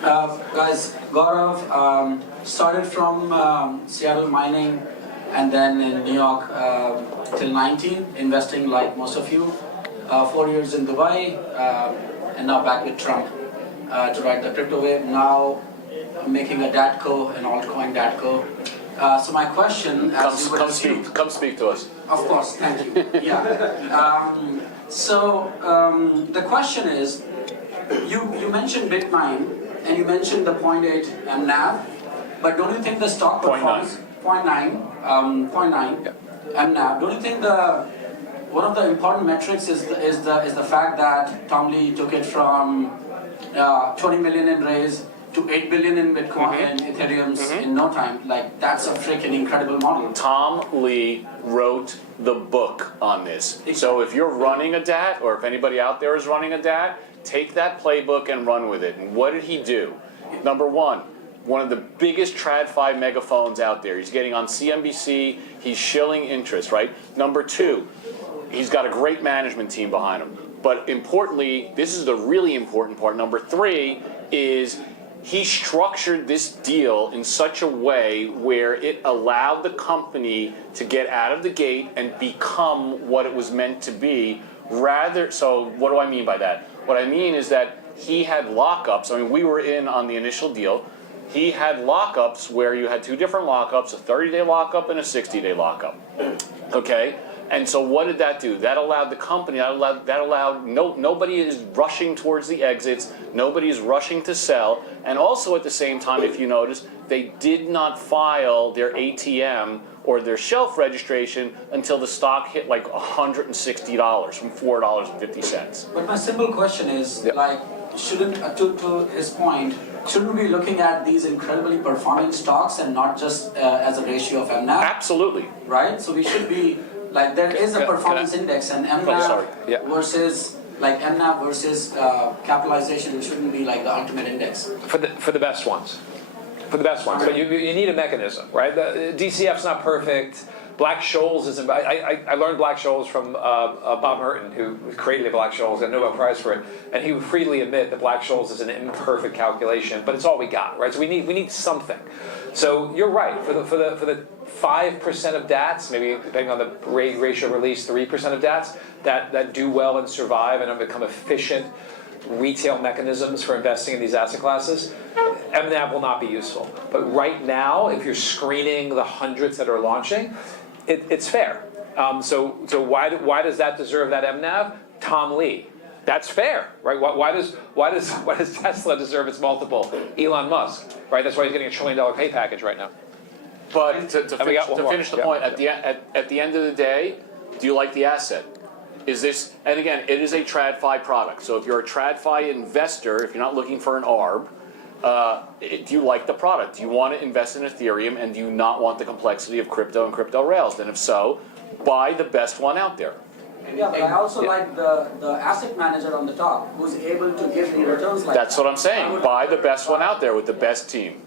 Guys, Gaurav, started from Seattle mining and then in New York till 19, investing like most of you. 4 years in Dubai, and now back with Trump to ride the crypto wave. Now I'm making a DATCO, an altcoin DATCO. So my question, as you would assume, Come speak to us. of course, thank you. Yeah. The question is, you mentioned Bitcoin and you mentioned the 0.8 MNAV, but don't you think the stock performance 0.9 MNAV? Don't you think one of the important metrics is the fact that Tom Lee took it from 20 million in raise to 8 billion in Bitcoin and Ethereum's in no time? Like, that's a freaking incredible model. Tom Lee wrote the book on this. So if you're running a DAT, or if anybody out there is running a DAT, take that playbook and run with it. And what did he do? Number one of the biggest TradFi megaphones out there. He's getting on CNBC. He's shilling interest, right? Number 2, he's got a great management team behind him. But importantly, this is the really important part. Number 3 is he structured this deal in such a way where it allowed the company to get out of the gate and become what it was meant to be. So what do I mean by that? What I mean is that he had lockups. I mean, we were in on the initial deal. He had lockups where you had 2 different lockups, a 30-day lockup and a 60-day lockup. Okay? And so what did that do? That allowed the company, nobody is rushing towards the exits, nobody is rushing to sell, and also at the same time, if you notice, they did not file their ATM or their shelf registration until the stock hit like $160 from $4.50. But my simple question is, like, shouldn't, to his point, shouldn't we be looking at these incredibly performing stocks and not just as a ratio of MNAV? Absolutely. Right? So we should be, like, there is a performance index, and MNAV versus, like, MNAV versus capitalization, it shouldn't be like the ultimate index. For the best ones. For the best ones. But you need a mechanism, right? The DCF's not perfect. Black-Scholes isn't. I learned Black-Scholes from Bob Merton, who created Black-Scholes, got a Nobel Prize for it, and he would freely admit that Black-Scholes is an imperfect calculation, but it's all we got, right? So we need something. So you're right. For the 5% of DATs, maybe depending on the ratio release, 3% of DATs that do well and survive and have become efficient retail mechanisms for investing in these asset classes, MNAV will not be useful. But right now, if you're screening the hundreds that are launching, it's fair. So why does that deserve that MNAV? Tom Lee. That's fair, right? Why does Tesla deserve its multiple? Elon Musk, right? That's why he's getting $1 trillion pay package right now. But to finish the point, at the end of the day, do you like the asset? Is this, and again, it is a TradFi product. So if you're a TradFi investor, if you're not looking for an ARB, Do you like the product? Do you want to invest in Ethereum, and do you not want the complexity of crypto and crypto rails? Then if so, buy the best one out there. Yeah, but I also like the asset manager on the top who's able to give the returns like That's what I'm saying. Buy the best one out there with the best team.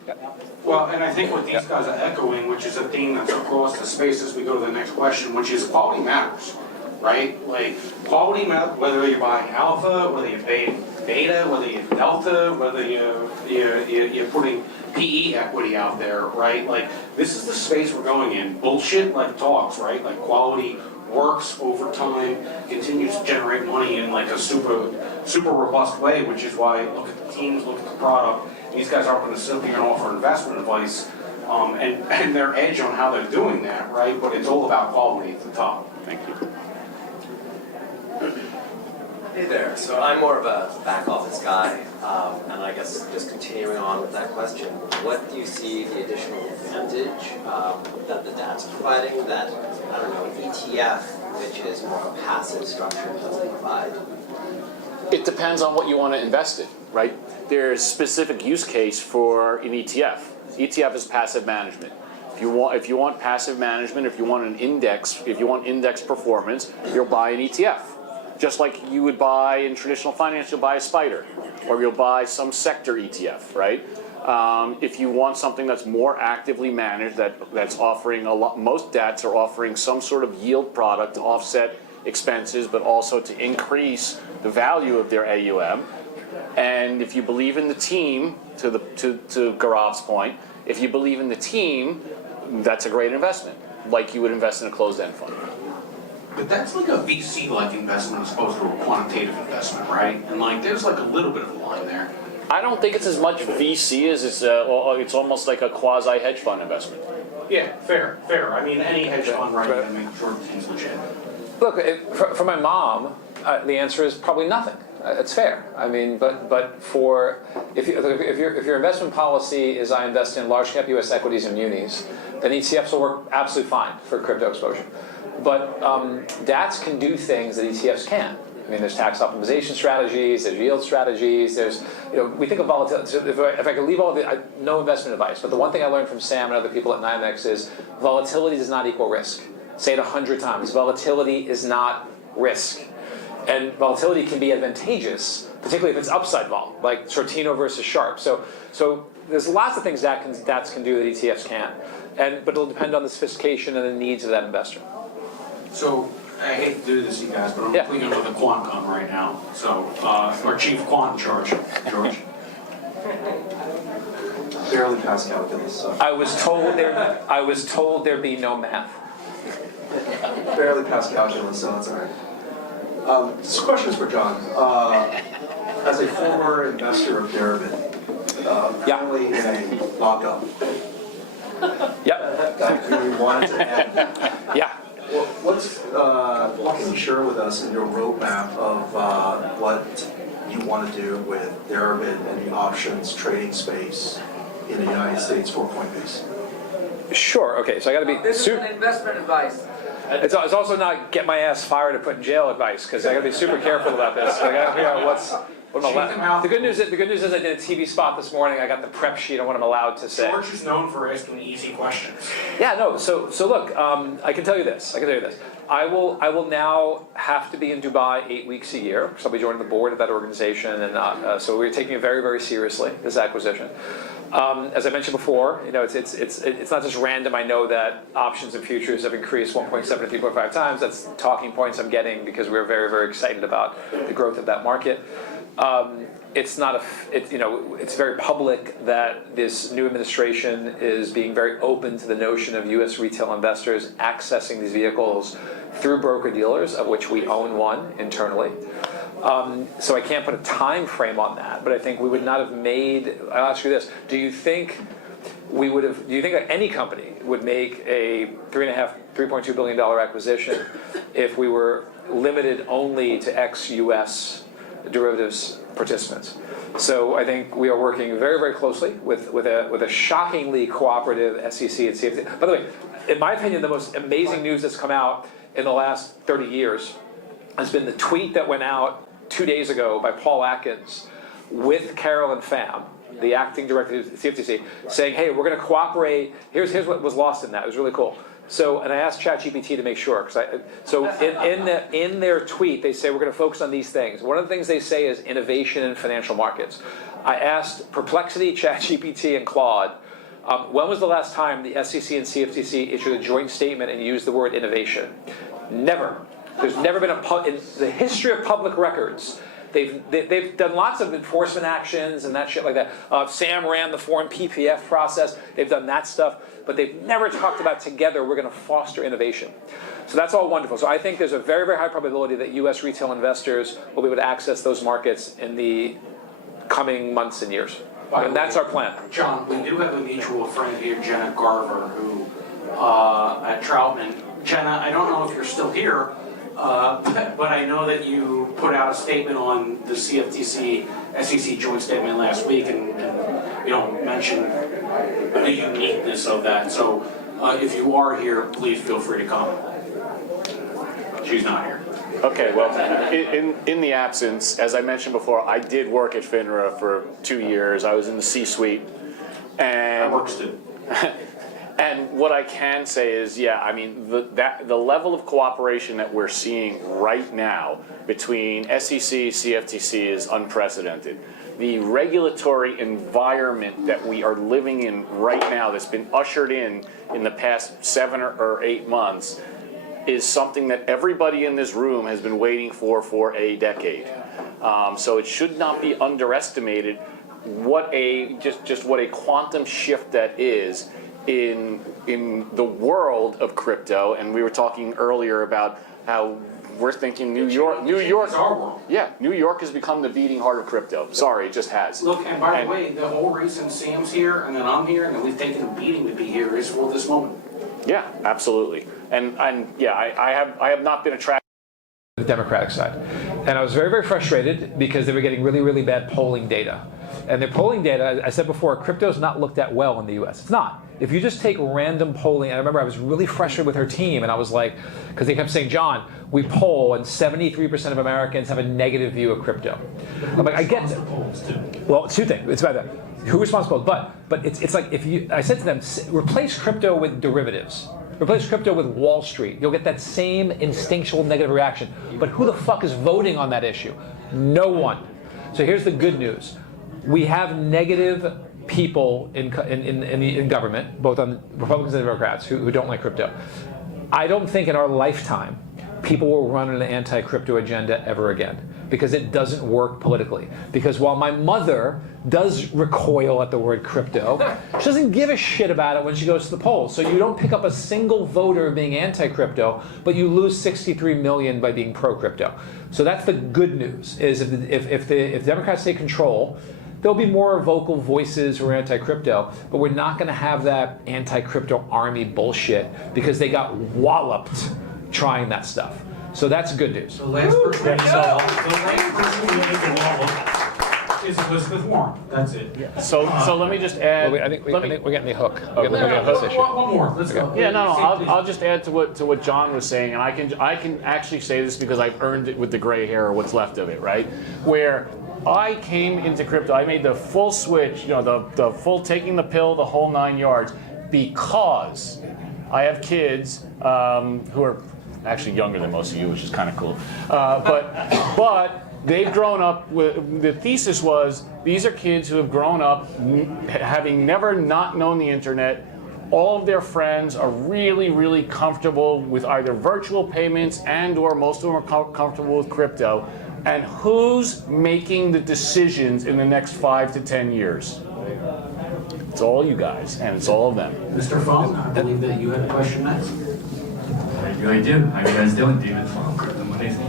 Well, and I think what these guys are echoing, which is a theme that's across the space as we go to the next question, which is quality matters, right? Like, quality matters, whether you're buying alpha, whether you're buying beta, whether you're delta, whether you're putting PE equity out there, right? Like, this is the space we're going in. Bullshit like talks, right? Like, quality works over time, continues to generate money in like a super robust way, which is why look at the teams, look at the product. These guys aren't going to simply offer investment advice and their edge on how they're doing that, right? But it's all about quality at the top. Thank you. Hey there. So I'm more of a back office guy, and I guess just continuing on with that question, what do you see the additional advantage that the DAT's providing that, I don't know, an ETF, which is more of a passive structure, doesn't provide? It depends on what you want to invest in, right? There's specific use case for an ETF. ETF is passive management. If you want passive management, if you want an index, if you want index performance, you'll buy an ETF. Just like you would buy in traditional finance, you'll buy a SPDR, or you'll buy some sector ETF, right? If you want something that's more actively managed, that's offering a lot, most DATs are offering some sort of yield product to offset expenses, but also to increase the value of their AUM. And if you believe in the team, to Gaurav's point, if you believe in the team, that's a great investment, like you would invest in a closed-end fund. But that's like a VC-like investment as opposed to a quantitative investment, right? And like, there's like a little bit of a line there. I don't think it's as much VC as it's almost like a quasi-hedge fund investment. Yeah, fair. I mean, any hedge fund, right, to make sure the thing's legit. Look, for my mom, the answer is probably nothing. It's fair. I mean, but for if your investment policy is I invest in large cap U.S. equities and munis, then ETFs will work absolutely fine for crypto exposure. But DATs can do things that ETFs can't. I mean, there's tax optimization strategies, there's yield strategies, there's, we think of volatility. So if I could leave all of it, no investment advice, but the one thing I learned from Sam and other people at NYMEX is volatility does not equal risk. Say it 100 times. Volatility is not risk. And volatility can be advantageous, particularly if it's upside vol, like Shortino versus Sharp. So there's lots of things DATs can do that ETFs can't. But it'll depend on the sophistication and the needs of that investor. So, I hate to do this, you guys, but I'm cleaning with a quant gun right now. So, our chief quant in charge, George. Barely past calculus. So. I was told there'd be no math. Barely past calculus, so that's all right. This question is for John. As a former investor of Deribit, currently in a lockup. Yep. That you wanted to end. Yeah. What can you share with us in your roadmap of what you want to do with Deribit and the options trading space in the United States for Coinbase? Sure. Okay. So I got to be. This is an investment advice. It's also not get my ass fired or put in jail advice, because I got to be super careful about this. I got to figure out what I'm allowed. The good news is I did a TV spot this morning. I got the prep sheet on what I'm allowed to say. George is known for asking easy questions. Yeah, no. So look, I can tell you this. I will now have to be in Dubai 8 weeks a year, because I'll be joining the board of that organization, and so we're taking it very, very seriously, this acquisition. As I mentioned before, it's not just random. I know that options and futures have increased 1.7 to 3.5 times. That's talking points I'm getting because we're very, very excited about the growth of that market. It's very public that this new administration is being very open to the notion of U.S. retail investors accessing these vehicles through broker-dealers, of which we own one internally. So I can't put a time frame on that, but I think we would not have made. I'll ask you this: do you think that any company would make a $3.2 billion acquisition if we were limited only to ex-U.S. derivatives participants? So I think we are working very, very closely with a shockingly cooperative SEC and CFTC. By the way, in my opinion, the most amazing news that's come out in the last 30 years has been the tweet that went out 2 days ago by Paul Atkins with Carolyn Pham the acting director of the CFTC, saying, hey, we're going to cooperate. Here's what was lost in that. It was really cool. So, and I asked ChatGPT to make sure, in their tweet, they say we're going to focus on these things. One of the things they say is innovation in financial markets. I asked Perplexity, ChatGPT, and Claude, when was the last time the SEC and CFTC issued a joint statement and used the word innovation? Never. There's never been in the history of public records. They've done lots of enforcement actions and that shit like that. Sam ran the foreign PPF process. They've done that stuff, but they've never talked about together we're going to foster innovation. So that's all wonderful. So I think there's a very, very high probability that U.S. retail investors will be able to access those markets in the coming months and years. And that's our plan. John, we do have a mutual friend here, Jenna Garver, who at Troutman. Jenna, I don't know if you're still here, but I know that you put out a statement on the CFTC SEC joint statement last week, and mentioned the uniqueness of that. So if you are here, please feel free to comment. She's not here. Okay, well, in the absence, as I mentioned before, I did work at FINRA for 2 years. I was in the C-suite, and I worked too. And what I can say is, yeah, I mean, the level of cooperation that we're seeing right now between SEC, CFTC is unprecedented. The regulatory environment that we are living in right now, that's been ushered in the past 7 or 8 months, is something that everybody in this room has been waiting for a decade. So it should not be underestimated what what a quantum shift that is in the world of crypto. And we were talking earlier about how we're thinking New York, yeah, New York has become the beating heart of crypto. Sorry, it just has. Look, and by the way, the whole reason Sam's here and then I'm here and then we've taken a beating to be here is for this moment. Yeah, absolutely. And yeah, I have not been attracted to the Democratic side. And I was very, very frustrated because they were getting really, really bad polling data. And their polling data, I said before, crypto's not looked at well in the US. It's not. If you just take random polling, and I remember I was really frustrated with her team, and I was like, because they kept saying, John, we poll, and 73% of Americans have a negative view of crypto. I'm like, I get it. Well, it's two things. It's about that. Who responsible? But it's like, I said to them, replace crypto with derivatives. Replace crypto with Wall Street. You'll get that same instinctual negative reaction. But who the fuck is voting on that issue? No one. So here's the good news. We have negative people in government, both on Republicans and Democrats, who don't like crypto. I don't think in our lifetime people will run an anti-crypto agenda ever again, because it doesn't work politically. Because while my mother does recoil at the word crypto, she doesn't give a shit about it when she goes to the polls. So you don't pick up a single voter being anti-crypto, but you lose 63 million by being pro-crypto. So that's the good news, is if Democrats take control, there'll be more vocal voices who are anti-crypto, but we're not going to have that anti-crypto army bullshit because they got walloped trying that stuff. So that's good news. The last person who made the wallop is Elizabeth Warren. That's it. Yeah. So let me just add. Well, I think we're getting the hook. One more. Let's go. Yeah, no. I'll just add to what John was saying, and I can actually say this because I've earned it with the gray hair or what's left of it, right? Where I came into crypto, I made the full switch, the full taking the pill, the whole 9 yards, because I have kids who are actually younger than most of you, which is kind of cool. But they've grown up with, the thesis was, these are kids who have grown up having never not known the internet. All of their friends are really, really comfortable with either virtual payments or most of them are comfortable with crypto. And who's making the decisions in the next 5 to 10 years? It's all you guys, and it's all of them. Mr. Fong, I believe that you had a question next. I do. How you guys doing? David Fong, Crypto Mondays New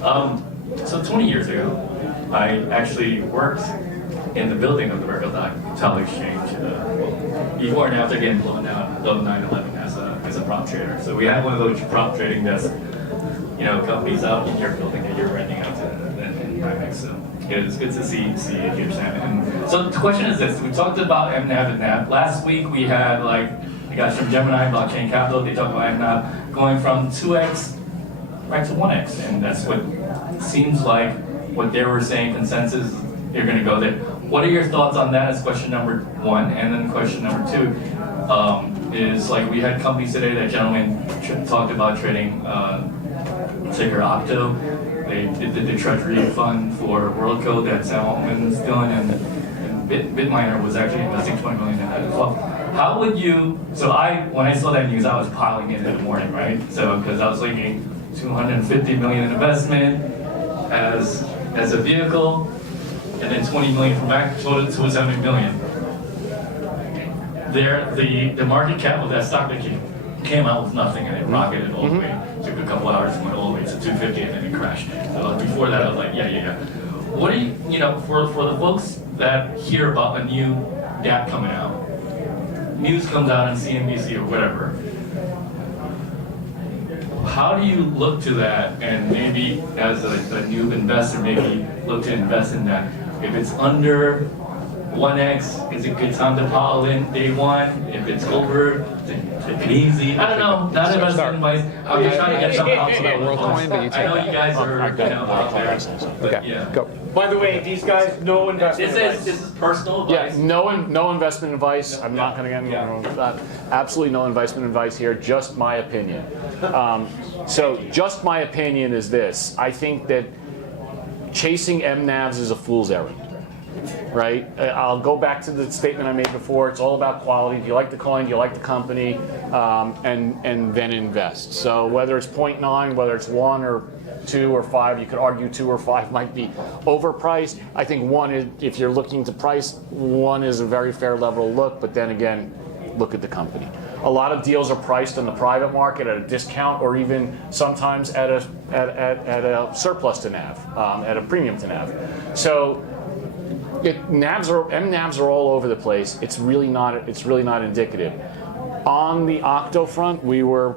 York. So 20 years ago, I actually worked in the building of the Mercantile Exchange before and after getting blown out of 9/11 as a prop trader. So we had one of those prop trading desks, companies out in your building that you're renting out to NYMEX. So it's good to see you here, Sam. And so the question is this: we talked about MNAV and NAV. Last week we had the guys from Gemini Blockchain Capital. They talked about MNAV going from 2x right to 1x, and that's what seems like what they were saying consensus. You're going to go there. what are your thoughts on that? Is question number one, and then question number two is like we had companies today. That gentleman talked about trading ticker Octo. They did the treasury fund for WorldCode that Sam Altman's doing, and BitMiner was actually investing $20 million in that as well. How would you? So when I saw that news, I was piling in the morning, right? So because I was thinking 250 million investment as a vehicle, and then 20 million from back, total 270 million. The market cap of that stock that came out with nothing, and it rocketed all the way. Took a couple hours, went all the way to 250, and then it crashed. So before that, I was like, yeah. What do you know, for the folks that hear about a new DApp coming out, news comes out on CNBC or whatever, how do you look to that and maybe as a new investor, maybe look to invest in that? If it's under 1x, is it a good time to pile in day one? If it's over, take it easy. I don't know, not investment advice. I'm just trying to get some thoughts about WorldCoin, but you take I know you guys are out there. But yeah. Go. By the way, these guys, no investment advice. This is personal advice. Yeah, no investment advice. I'm not going to get into that. Absolutely no investment advice here. Just my opinion. So, just my opinion is this: I think that chasing MNAVs is a fool's errand. Right? I'll go back to the statement I made before. It's all about quality. Do you like the coin? Do you like the company? And then invest. So whether it's 0.9, whether it's 1 or 2 or 5, you could argue 2 or 5 might be overpriced. I think 1 is, if you're looking to price, 1 is a very fair level to look. But then again, look at the company. A lot of deals are priced in the private market at a discount, or even sometimes at a surplus to NAV, at a premium to NAV. So. MNAVs are all over the place. It's really not indicative. On the Octo front, we were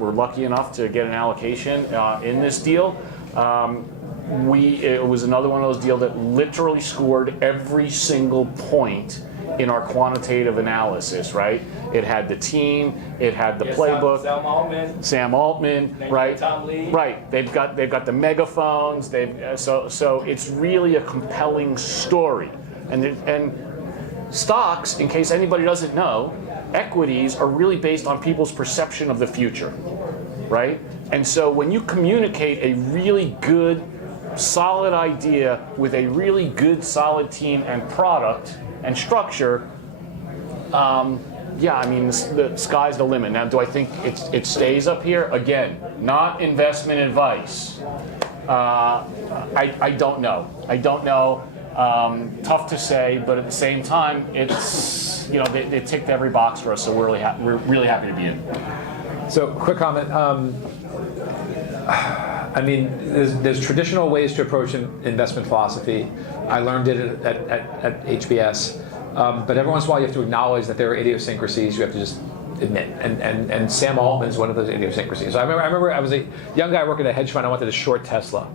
lucky enough to get an allocation in this deal. It was another one of those deals that literally scored every single point in our quantitative analysis, right? It had the team, it had the playbook. Sam Altman, right? Tom Lee. Right. They've got the megaphones. So it's really a compelling story. And stocks, in case anybody doesn't know, equities are really based on people's perception of the future, right? And so when you communicate a really good, solid idea with a really good, solid team and product and structure, yeah, I mean, the sky's the limit. Now, do I think it stays up here? Again, not investment advice. I don't know. Tough to say, but at the same time, it's, they ticked every box for us, so we're really happy to be in. So, quick comment. I mean, there's traditional ways to approach investment philosophy. I learned it at HBS. But every once in a while, you have to acknowledge that there are idiosyncrasies you have to just admit. And Sam Altman is one of those idiosyncrasies. I remember I was a young guy working at a hedge fund. I wanted to short Tesla.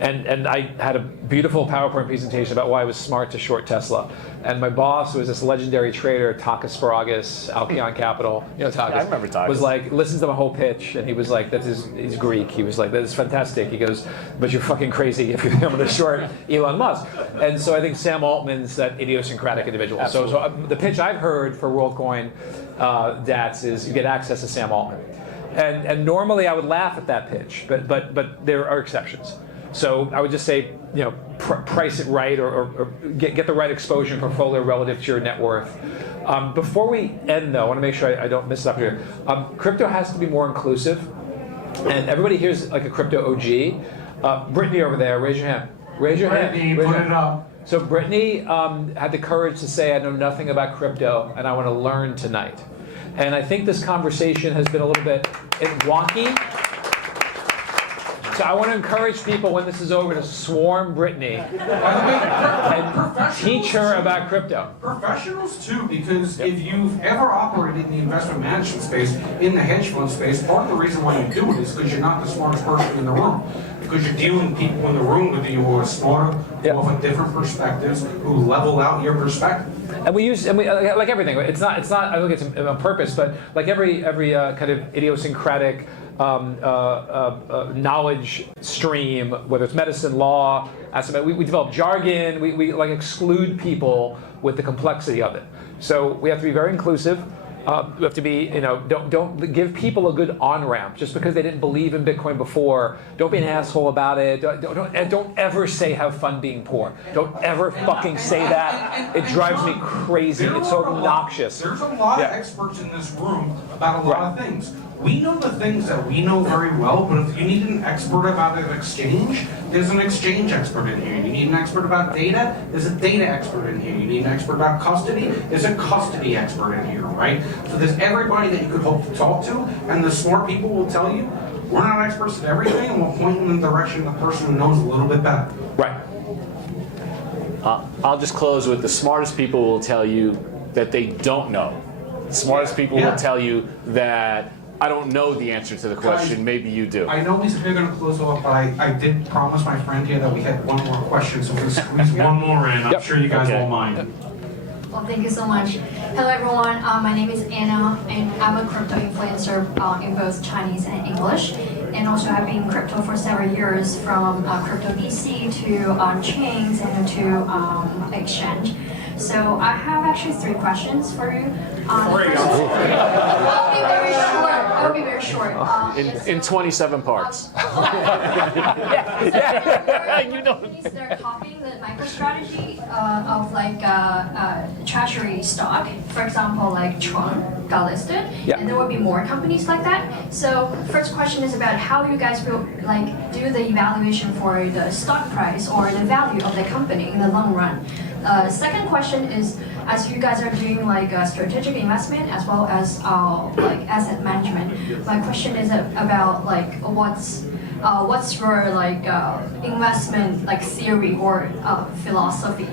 And I had a beautiful PowerPoint presentation about why it was smart to short Tesla. And my boss was this legendary trader, Takis Sparagas, Alkeon Capital. You know Takis? Yeah, I remember Takis. Was like, listens to my whole pitch, and he was like, he's Greek. He was like, that is fantastic. He goes, but you're fucking crazy if you're going to short Elon Musk. And so I think Sam Altman's that idiosyncratic individual. So the pitch I've heard for WorldCoin DATs is you get access to Sam Altman. And normally I would laugh at that pitch, but there are exceptions. So I would just say, price it right or get the right exposure and portfolio relative to your net worth. Before we end, though, I want to make sure I don't miss it up here. Crypto has to be more inclusive, and everybody here's like a crypto OG. Brittany over there, raise your hand. Raise your hand. Put it up. So Brittany had the courage to say, I know nothing about crypto, and I want to learn tonight. And I think this conversation has been a little bit wonky. So I want to encourage people when this is over to swarm Brittany and teach her about crypto. Professionals too, because if you've ever operated in the investment management space, in the hedge fund space, part of the reason why you do it is because you're not the smartest person in the room. Because you're dealing with people in the room with you who are smarter, who have different perspectives, who level out your perspective. And we like everything. It's not. I think it's on purpose, but like every kind of idiosyncratic knowledge stream, whether it's medicine, law, we develop jargon, we like exclude people with the complexity of it. So we have to be very inclusive. We have to be, don't give people a good on-ramp. Just because they didn't believe in Bitcoin before, don't be an asshole about it. Don't ever say have fun being poor. Don't ever fucking say that. It drives me crazy. It's so obnoxious. There's a lot of experts in this room about a lot of things. We know the things that we know very well, but if you need an expert about an exchange, there's an exchange expert in here. You need an expert about data, there's a data expert in here. You need an expert about custody, there's a custody expert in here, right? So there's everybody that you could hope to talk to, and the smart people will tell you, we're not experts at everything, and we'll point in the direction of the person who knows a little bit better. Right. I'll just close with the smartest people will tell you that they don't know. The smartest people will tell you that I don't know the answer to the question. Maybe you do. I know we said we we're going to close off, but I did promise my friend here that we had one more question, so we're going to squeeze one more in. I'm sure you guys won't mind. Well, thank you so much. Hello, everyone. My name is Anna, and I'm a crypto influencer in both Chinese and English. And also, I've been in crypto for several years, from crypto VC to chains and to exchange. So I have actually 3 questions for you. I'll be very short. I'll be very short. In 27 parts. You know. They're copying the MicroStrategy of like treasury stock. For example, like Tron got listed, and there will be more companies like that. So first question is about how you guys will like do the evaluation for the stock price or the value of the company in the long run. Second question is, as you guys are doing like strategic investment as well as like asset management, my question is about like what's your like investment like theory or philosophy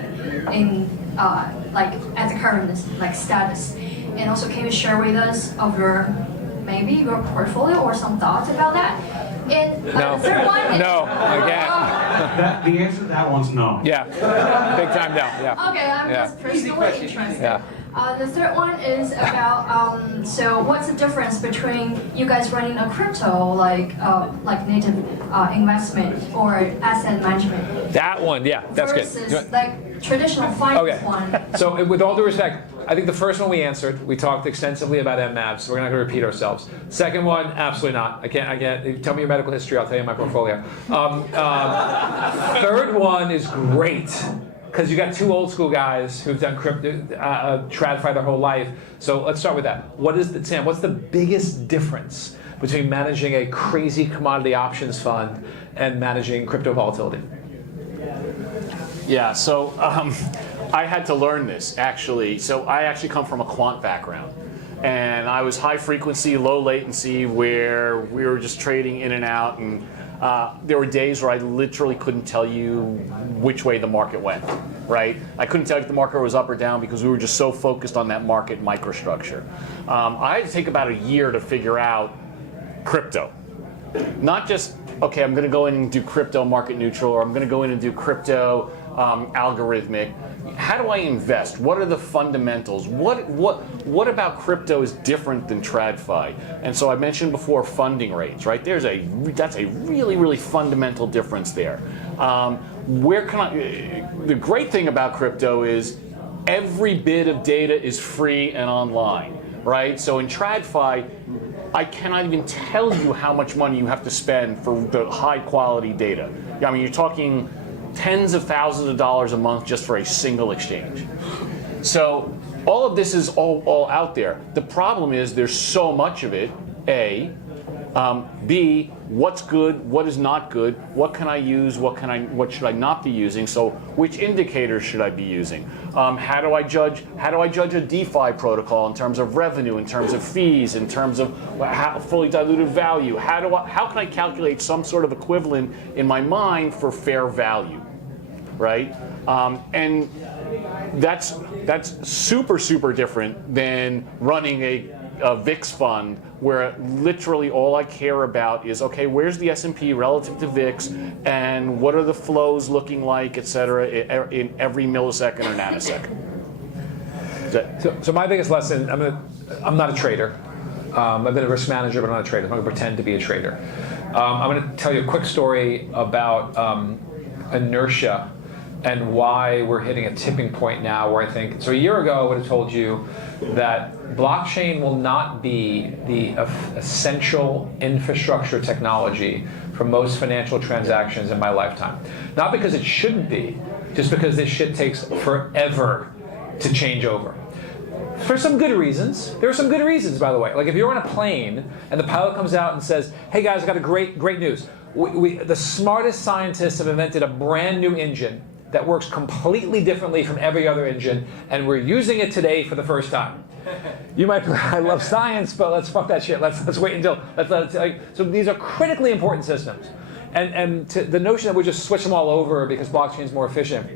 in like at the current like status, and also can you share with us of your maybe your portfolio or some thoughts about that? And No. the third one is, No, again. The answer to that one's no. Yeah, big time no. Yeah. Okay, I'm just personally interested. Yeah. The third one is about so what's the difference between you guys running a crypto like native investment or asset management? That one, yeah, that's good. Versus like traditional finance one. So with all due respect, I think the first one we answered. We talked extensively about MNAVs, so we're not going to repeat ourselves. Second one, absolutely not. I can't. Tell me your medical history, I'll tell you my portfolio. Third one is great, because you got 2 old school guys who've done crypto, TradFi their whole life. So let's start with that. Sam, what's the biggest difference between managing a crazy commodity options fund and managing crypto volatility? Yeah, so I had to learn this, actually. So I actually come from a quant background. And I was high frequency, low latency, where we were just trading in and out. And there were days where I literally couldn't tell you which way the market went, right? I couldn't tell you if the market was up or down because we were just so focused on that market microstructure. I had to take about a year to figure out crypto. Not just, okay, I'm going to go in and do crypto market neutral, or I'm going to go in and do crypto algorithmic. How do I invest? What are the fundamentals? What about crypto is different than TradFi? And so I mentioned before funding rates, right? That's a really fundamental difference there. The great thing about crypto is every bit of data is free and online, right? So in TradFi, I cannot even tell you how much money you have to spend for the high quality data. I mean, you're talking tens of thousands of dollars a month just for a single exchange. So all of this is all out there. The problem is there's so much of it, A. B, what's good, what is not good, what can I use, what should I not be using, so which indicators should I be using? How do I judge a DeFi protocol in terms of revenue, in terms of fees, in terms of fully diluted value? How can I calculate some sort of equivalent in my mind for fair value, right? And that's super different than running a VIX fund, where literally all I care about is, okay, where's the S&P relative to VIX, and what are the flows looking like, et cetera, in every millisecond or nanosecond. So my biggest lesson, I'm not a trader. I've been a risk manager, but I'm not a trader. I'm not going to pretend to be a trader. I'm going to tell you a quick story about inertia and why we're hitting a tipping point now where I think, so a year ago I would have told you that blockchain will not be the essential infrastructure technology for most financial transactions in my lifetime. Not because it shouldn't be, just because this shit takes forever to change over. For some good reasons. There are some good reasons, by the way. Like if you're on a plane and the pilot comes out and says, hey guys, I got a great news. The smartest scientists have invented a brand new engine that works completely differently from every other engine, and we're using it today for the first time. You might be like, I love science, but let's fuck that shit. Let's wait until, so these are critically important systems. And the notion that we just switch them all over because blockchain is more efficient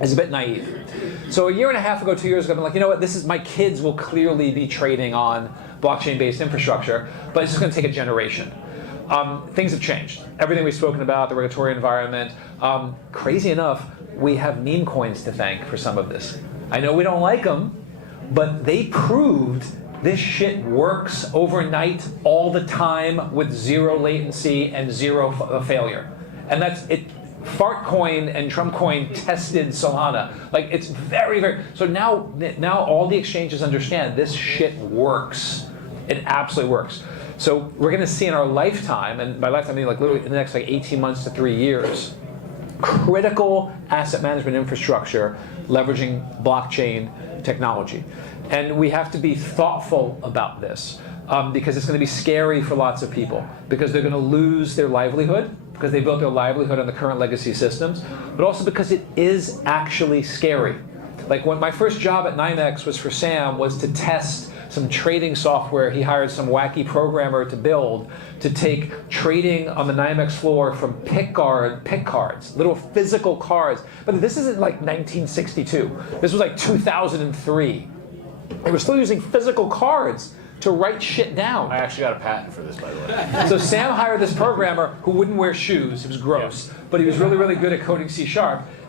is a bit naive. So a year and a half ago, 2 years ago, I'm like, you know what, my kids will clearly be trading on blockchain-based infrastructure, but it's just gonna take a generation. Things have changed. Everything we've spoken about, the regulatory environment. Crazy enough, we have meme coins to thank for some of this. I know we don't like them, but they proved this shit works overnight all the time with zero latency and zero failure. And that's it. Fartcoin and Trumpcoin tested Solana. Like it's very, very, so now all the exchanges understand this shit works. It absolutely works. So we're gonna see in our lifetime, and by lifetime I mean like literally in the next like 18 months to 3 years, critical asset management infrastructure leveraging blockchain technology. And we have to be thoughtful about this because it's going to be scary for lots of people because they're going to lose their livelihood because they built their livelihood on the current legacy systems, but also because it is actually scary. Like when my first job at NYMEX was for Sam was to test some trading software he hired some wacky programmer to build to take trading on the NYMEX floor from pick cards, little physical cards. But this isn't like 1962. This was like 2003. They were still using physical cards to write shit down. I actually got a patent for this, by the way. So Sam hired this programmer who wouldn't wear shoes. He was gross, but he was really, really good at coding C#.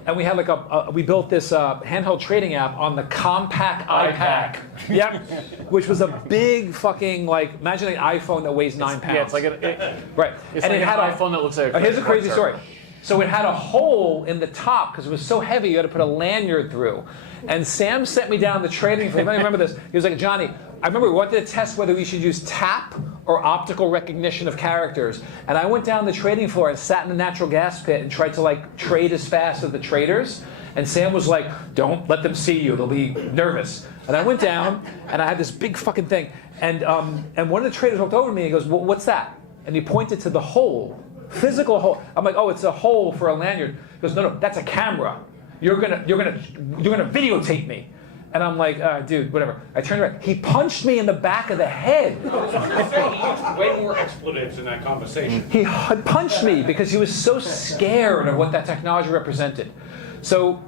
And we had like we built this handheld trading app on the compact iPad. Yep. Which was a big fucking, like, imagine an iPhone that weighs 9 pounds. Yeah, it's like right. It's and like it had an iPhone that looks like a here's a crazy story. So it had a hole in the top because it was so heavy you had to put a lanyard through. And Sam sent me down the trading floor. I remember this. He was like, Johnny, I remember we wanted to test whether we should use tap or optical recognition of characters. And I went down the trading floor and sat in the natural gas pit and tried to like trade as fast as the traders. And Sam was like, don't let them see you, they'll be nervous. And I went down and I had this big fucking thing. And one of the traders walked over to me and he goes, well, what's that? And he pointed to the hole, physical hole. I'm like, oh, it's a hole for a lanyard. He goes, no, that's a camera. You're gonna videotape me. And I'm like, dude, whatever. I turned around. He punched me in the back of the head. Way more expletives in that conversation. He punched me because he was so scared of what that technology represented. So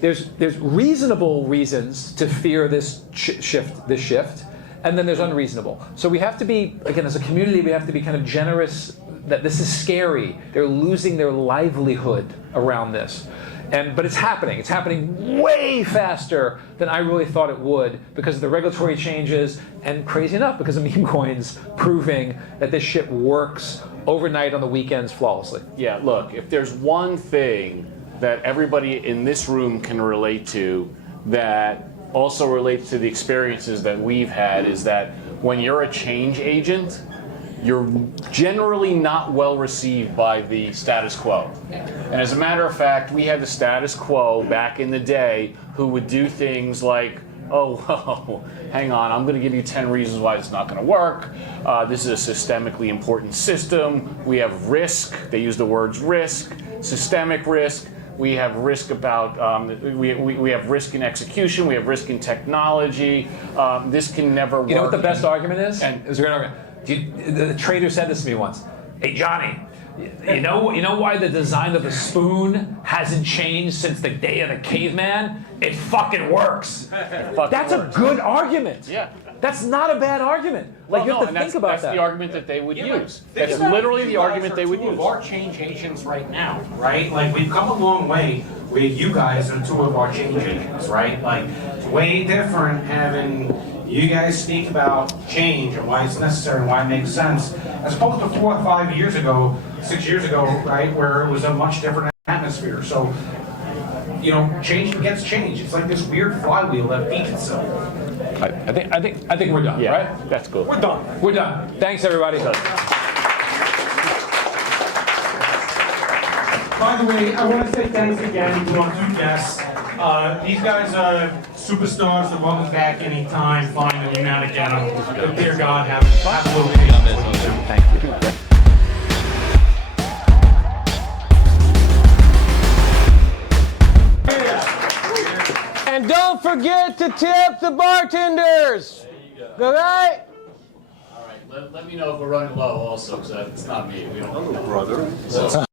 there's reasonable reasons to fear this shift, and then there's unreasonable. So we have to be, again, as a community, we have to be kind of generous that this is scary. They're losing their livelihood around this. But it's happening. It's happening way faster than I really thought it would because of the regulatory changes and, crazy enough, because of meme coins proving that this shit works overnight on the weekends flawlessly. Yeah, look, if there's one thing that everybody in this room can relate to that also relates to the experiences that we've had is that when you're a change agent, you're generally not well received by the status quo. And as a matter of fact, we had the status quo back in the day who would do things like, oh, whoa, hang on, I'm going to give you 10 reasons why it's not going to work. This is a systemically important system. We have risk. They use the words risk, systemic risk. We have risk about, we have risk in execution. We have risk in technology. This can never work. You know what the best argument is? And it was a great argument. The trader said this to me once. Hey, Johnny, you know why the design of the spoon hasn't changed since the day of the caveman? It fucking works. That's a good argument. Yeah. That's not a bad argument. Like, you have to think about that. That's the argument that they would use. Think That's about literally it. the argument they would Two use. of our change agents right now, right? Like, we've come a long way where you guys are two of our change agents, right? Like, it's way different having, You guys speak about change and why it's necessary and why it makes sense, as opposed to 4 or 5 years ago, 6 years ago, right, where it was a much different atmosphere. So, you know, change begets change. It's like this weird flywheel that feeds itself. I think we're done, Yeah, right? that's cool. We're done. We're done. Thanks, everybody. By the way, I want to say thanks again to our 2 guests. These guys are superstars. They're welcome back anytime. Fine, and you now to get them. But dear God, have a little patience with them. Thank you. And don't forget to tip the bartenders. All right? All right, let me know if we're running low also, because it's not me. We don't know.